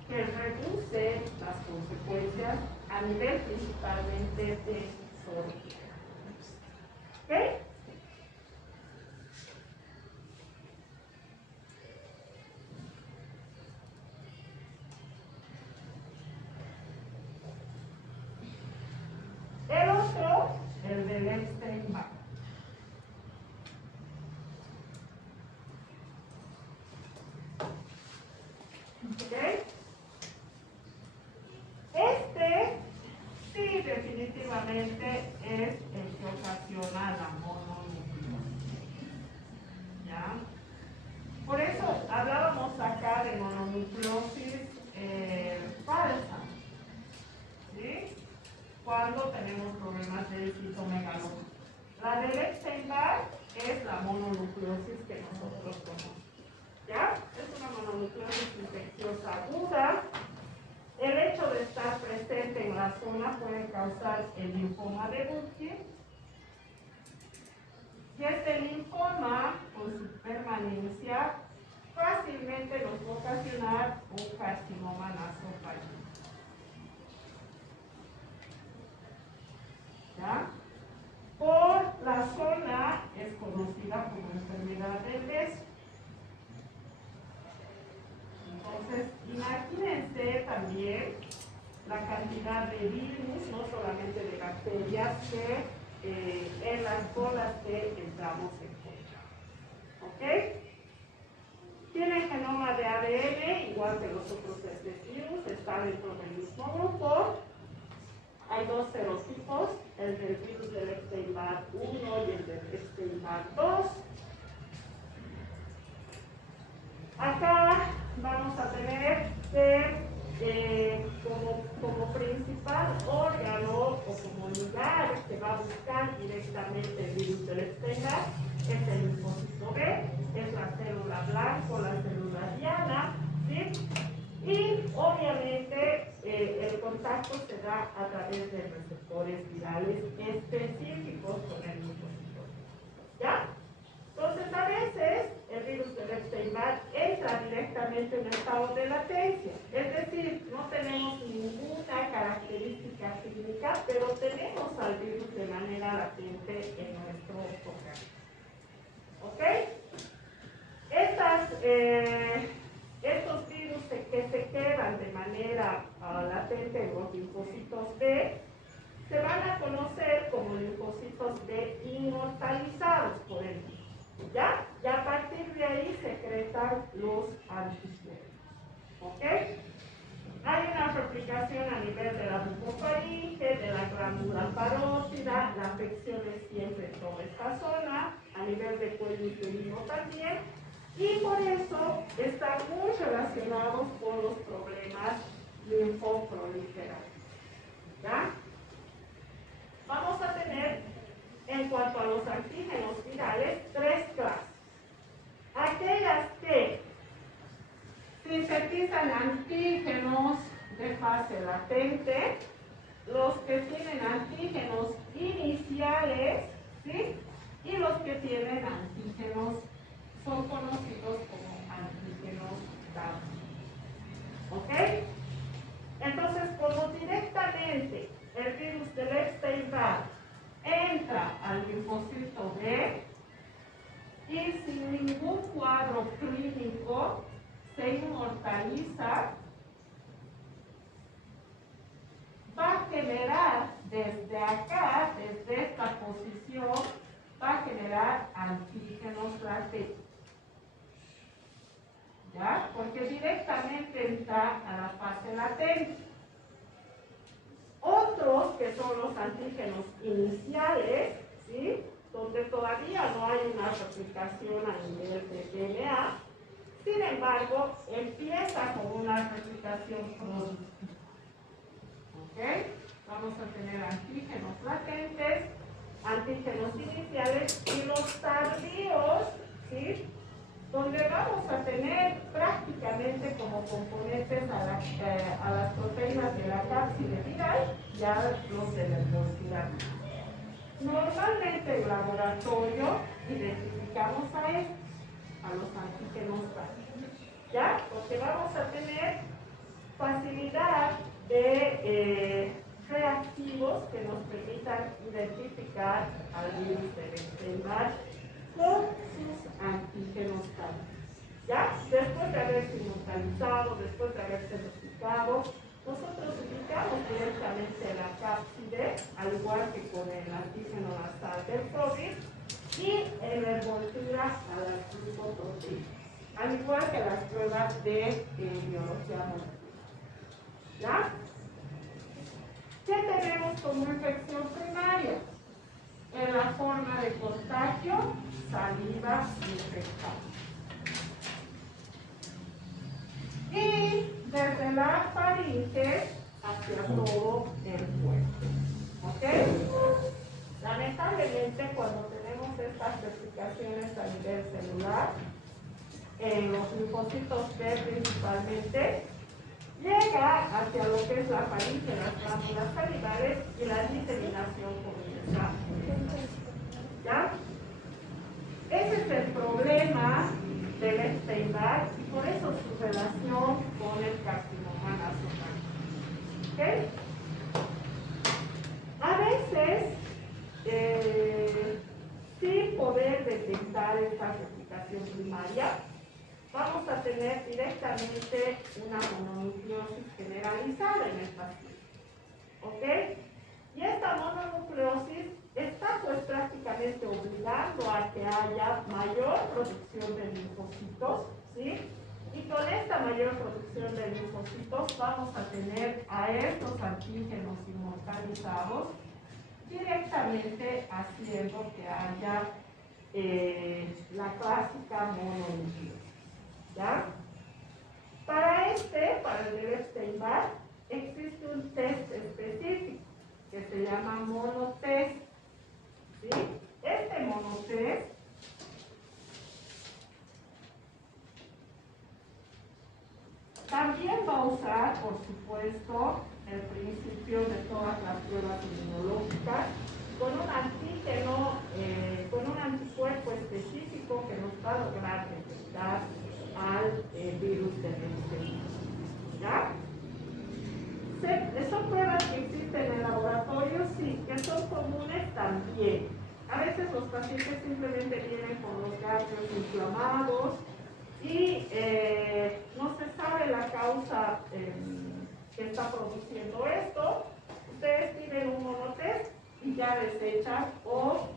que reduce las consecuencias a nivel principalmente de sorpresa. ¿Ok? El otro, el del Epstein-Barr. ¿Ok? Este, sí, definitivamente es el que ocasiona la mononucleosis. ¿Ya? Por eso hablábamos acá de mononucleosis falsa. ¿Sí? Cuando tenemos problemas de citomegaloma. La del Epstein-Barr es la mononucleosis que nosotros conocemos. ¿Ya? Es una mononucleosis infecciosa aguda. El hecho de estar presente en la zona puede causar el linfoma de Burkitt. Y este linfoma, con su permanencia, fácilmente nos va a ocasionar un carcinoma nasofágico. ¿Ya? Por la zona es conocida como enfermedad del beso. Entonces, imagínense también la cantidad de virus, no solamente de bacterias, que en las bolas que entramos en contacto. ¿Ok? Tiene genoma de ADN, igual que los otros virus, está dentro del mismo grupo. Hay hay dos serotipos, el del virus del Epstein-Barr 1 y el del Epstein-Barr 2. Acá vamos a tener que como principal órgano o como lugar que va a buscar directamente el virus del Epstein-Barr es el linfocito B, es la célula blanca, la célula diana, ¿sí? Y obviamente el contacto se da a través de receptores virales específicos con el linfocito. ¿Ya? Entonces, a veces el virus del Epstein-Barr entra directamente en estado de latencia, es decir, no tenemos ninguna característica clínica, pero tenemos al virus de manera latente en nuestro organismo. ¿Ok? Estos virus que se quedan de manera latente en los linfocitos B se van a conocer como linfocitos B inmortalizados por el virus. ¿Ya? Y a partir de ahí secretan los anticuerpos. ¿Ok? Hay una replicación a nivel de la bucofaringe, de la glándula parótida, la afección es siempre en toda esta zona, a nivel de cuello uterino también, y por eso están muy relacionados con los problemas linfoproliferativos. ¿Ya? Vamos a tener, en cuanto a los antígenos virales, tres clases. Aquellas que sintetizan antígenos de fase latente, los que tienen antígenos iniciales, ¿sí? Y los que tienen antígenos son conocidos como antígenos tárgicos. ¿Ok? Entonces, como directamente el virus del Epstein-Barr entra al linfocito B y sin ningún cuadro clínico se inmortaliza, va a generar desde acá, desde esta posición, va a generar antígenos latentes. ¿Ya? Porque directamente entra a la fase latente. Otros que son los antígenos iniciales, ¿sí? Donde todavía no hay una replicación a nivel de DNA, sin embargo, empieza con una replicación productiva. ¿Ok? Vamos a tener antígenos latentes, antígenos iniciales y los tardíos, ¿sí? Donde vamos a tener prácticamente como componentes a las proteínas de la cápside viral, ya los de la velocidad. Normalmente en laboratorio identificamos a los antígenos tardíos, ¿ya? Porque vamos a tener facilidad de reactivos que nos permitan identificar al virus de Epstein-Barr con sus antígenos tardíos. ¿Ya? Después de haberse inmortalizado, después de haberse replicado, nosotros ubicamos directamente la cápside, al igual que con el antígeno nasal del COVID, y en la envoltura a las glucoproteínas, al igual que las pruebas de biología molecular. ¿Ya? ¿Qué tenemos como infección primaria? En la forma de contagio, saliva infectada. Y desde la faringe hacia todo el cuerpo. ¿Ok? Lamentablemente, cuando tenemos estas replicaciones a nivel celular, en los linfocitos B principalmente, llega hacia lo que es la faringe, las glándulas salivares, y la diseminación comienza. ¿Ya? Ese es el problema del Epstein-Barr y por eso su relación con el carcinoma nasofaríngeo. ¿Ok? A veces, sin poder detectar esta replicación primaria, vamos a tener directamente una mononucleosis generalizada en el paciente. ¿Ok? Y esta mononucleosis está pues prácticamente obligando a que haya mayor producción de linfocitos, ¿sí? Y con esta mayor producción de linfocitos vamos a tener a estos antígenos inmortalizados directamente haciendo que haya la clásica mononucleosis. ¿Ya? Para el de Epstein-Barr, existe un test específico que se llama monotest. ¿Sí? Este monotest también va a usar, por supuesto, el principio de todas las pruebas inmunológicas con un antígeno, con un anticuerpo específico que nos va a lograr detectar al virus de Epstein. ¿Ya? ¿Son pruebas que existen en el laboratorio? Sí. ¿Que son comunes? También. A veces los pacientes simplemente vienen con los ganglios inflamados y no se sabe la causa que está produciendo esto. Ustedes piden un monotest y ya desechan o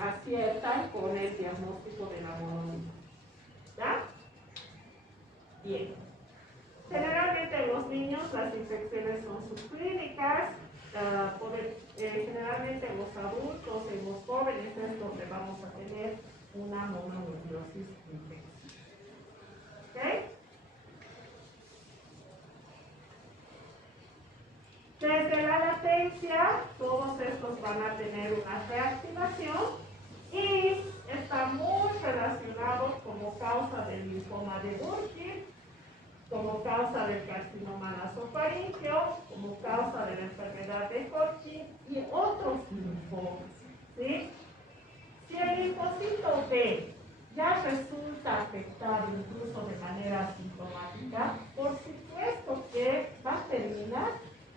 aciertan con el diagnóstico de la mononucleosis. ¿Ya? Bien. Generalmente en los niños las infecciones son subclínicas, generalmente en los adultos, en los jóvenes es donde vamos a tener una mononucleosis infecciosa. ¿Ok? Desde la latencia, todos estos van a tener una reactivación y está muy relacionado como causa del linfoma de Burkitt, como causa del carcinoma nasofaríngeo, como causa de la enfermedad de Hodgkin y otros linfomas. ¿Sí? Si el linfocito B ya resulta afectado incluso de manera asintomática, por supuesto que va a terminar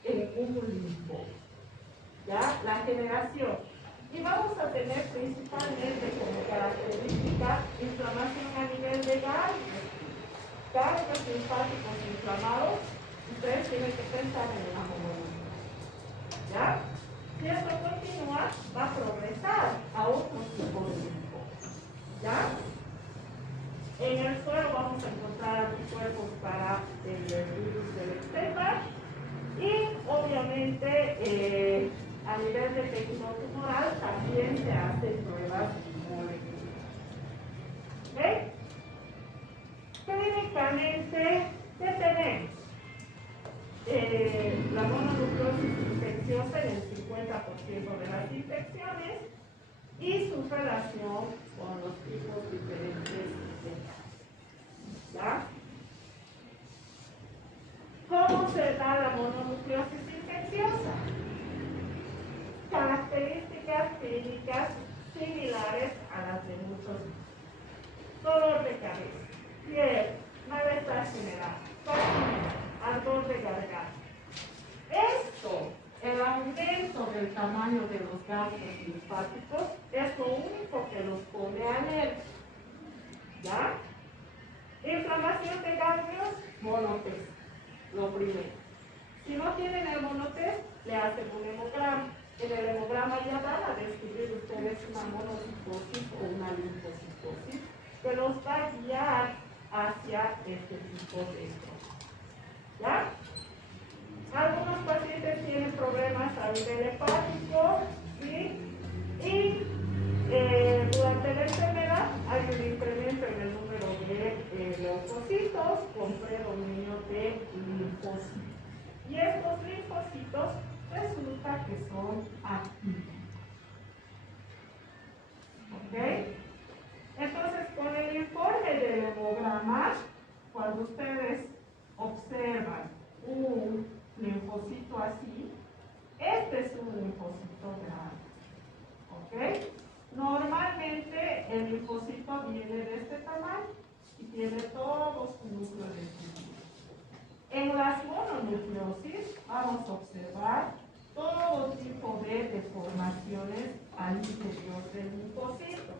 en un linfoma. ¿Ya? La generación. Y vamos a tener principalmente como característica inflamación a nivel de ganglios. Ganglios linfáticos inflamados, ustedes tienen que pensar en una mononucleosis. ¿Ya? Si esto continúa, va a progresar a otros tipos de linfomas. ¿Ya? En el suelo vamos a encontrar anticuerpos para el virus del Epstein-Barr y obviamente a nivel de tejido tumoral también se hacen pruebas moleculares. ¿Ok? Clínicamente, ¿qué tenemos? La mononucleosis infecciosa en el 50% de las infecciones y su relación con los tipos diferentes de cáncer. ¿Ya? ¿Cómo se da la mononucleosis infecciosa? Características clínicas similares a las de muchos. Dolor de cabeza, fiebre, malestar general, fatiga, ardor de garganta. Esto, el aumento del tamaño de los ganglios linfáticos, es lo único que los pone alérgicos. ¿Ya? Inflamación de ganglios, monotest, lo primero. Si no tienen el monotest, le hacen un hemograma. En el hemograma ya van a descubrir ustedes una monocitosis o una linfocitosis que los va a guiar hacia este tipo de cosas. ¿Ya? Algunos pacientes tienen problemas a nivel hepático, ¿sí? Y durante la enfermedad hay un incremento en el número de leucocitos con predominio de linfocitos. Y estos linfocitos resulta que son activos. ¿Ok? Entonces, con el informe del hemograma, cuando ustedes observan un linfocito así, este es un linfocito grande. ¿Ok? Normalmente el linfocito viene de este tamaño y tiene todo su núcleo de. En las mononucleosis vamos a observar todo tipo de deformaciones al interior del linfocito.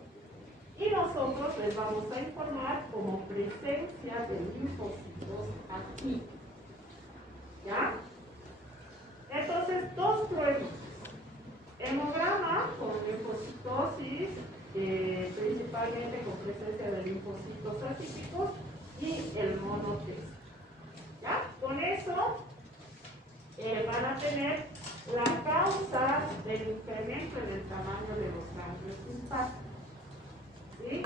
Y nosotros les vamos a informar como presencia de linfocitos aquí. ¿Ya? Entonces, dos pruebas. Hemograma con linfocitosis, principalmente con presencia de linfocitos atípicos, y el monotest. ¿Ya? Con eso van a tener la causa del incremento en el tamaño de los ganglios simpáticos. ¿Sí?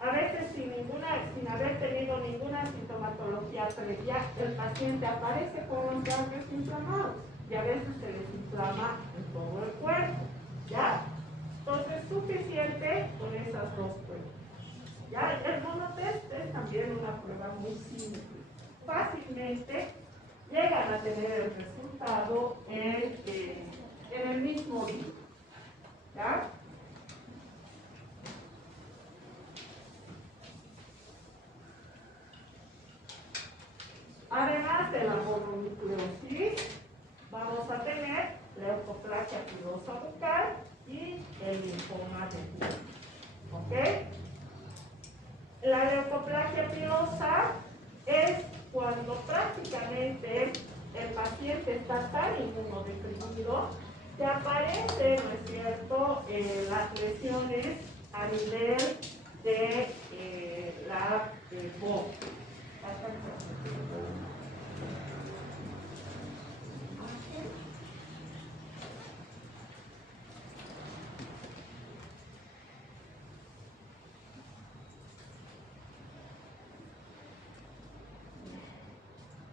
A veces sin haber tenido ninguna sintomatología previa, el paciente aparece con los ganglios inflamados y a veces se les inflama en todo el cuerpo. ¿Ya? Entonces, suficiente con esas dos pruebas. ¿Ya? El monotest es también una prueba muy simple. Fácilmente llegan a tener el resultado en el mismo día. ¿Ya? Además de la mononucleosis, vamos a tener leucoplaquia pilosa bucal y el linfoma de Burkitt. ¿Ok? La leucoplaquia pilosa es cuando prácticamente el paciente está tan inmunodeprimido que aparecen, ¿no es cierto?, las lesiones a nivel de la boca.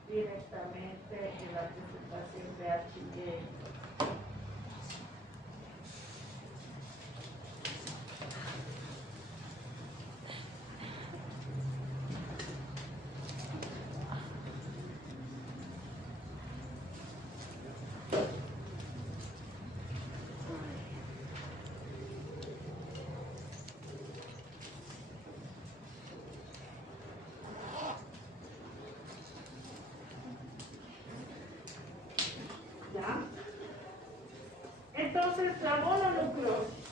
Directamente en la presentación de archivero. Entonces, la mononucleosis,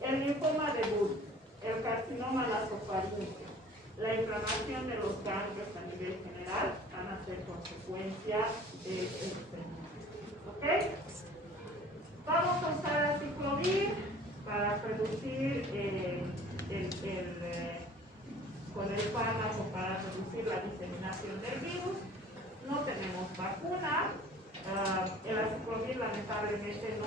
el linfoma de Burkitt, el carcinoma nasofaríngeo, la inflamación de los ganglios a nivel general van a ser consecuencia de este. ¿Ok? Vamos a usar aciclovir para reducir con el fármaco para reducir la diseminación del virus. No tenemos vacuna. El aciclovir lamentablemente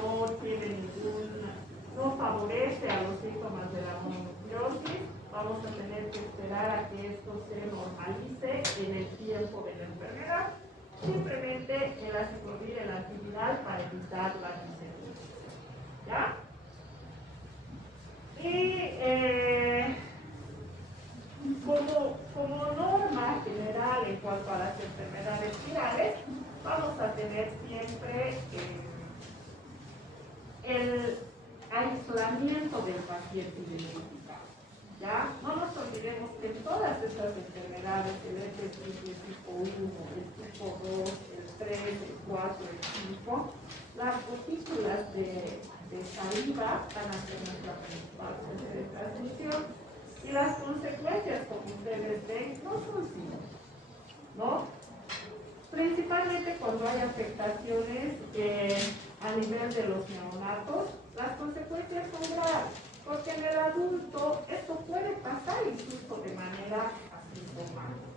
no favorece a los síntomas de la mononucleosis. Vamos a tener que esperar a que esto se normalice en el tiempo de la enfermedad. Simplemente el aciclovir, el antiviral para evitar la diseminación. ¿Ya? Y como norma general en cuanto a las enfermedades virales, vamos a tener siempre el aislamiento del paciente identificado. ¿Ya? No nos olvidemos que todas estas enfermedades, el hepatitis tipo 1, el tipo 2, el 3, el 4, el 5, las gotículas de saliva van a ser nuestra principal fuente de transmisión y las consecuencias, como ustedes ven, no son simples, ¿no? Principalmente cuando hay afectaciones a nivel de los neonatos, las consecuencias son graves, porque en el adulto esto puede pasar incluso de manera asintomática.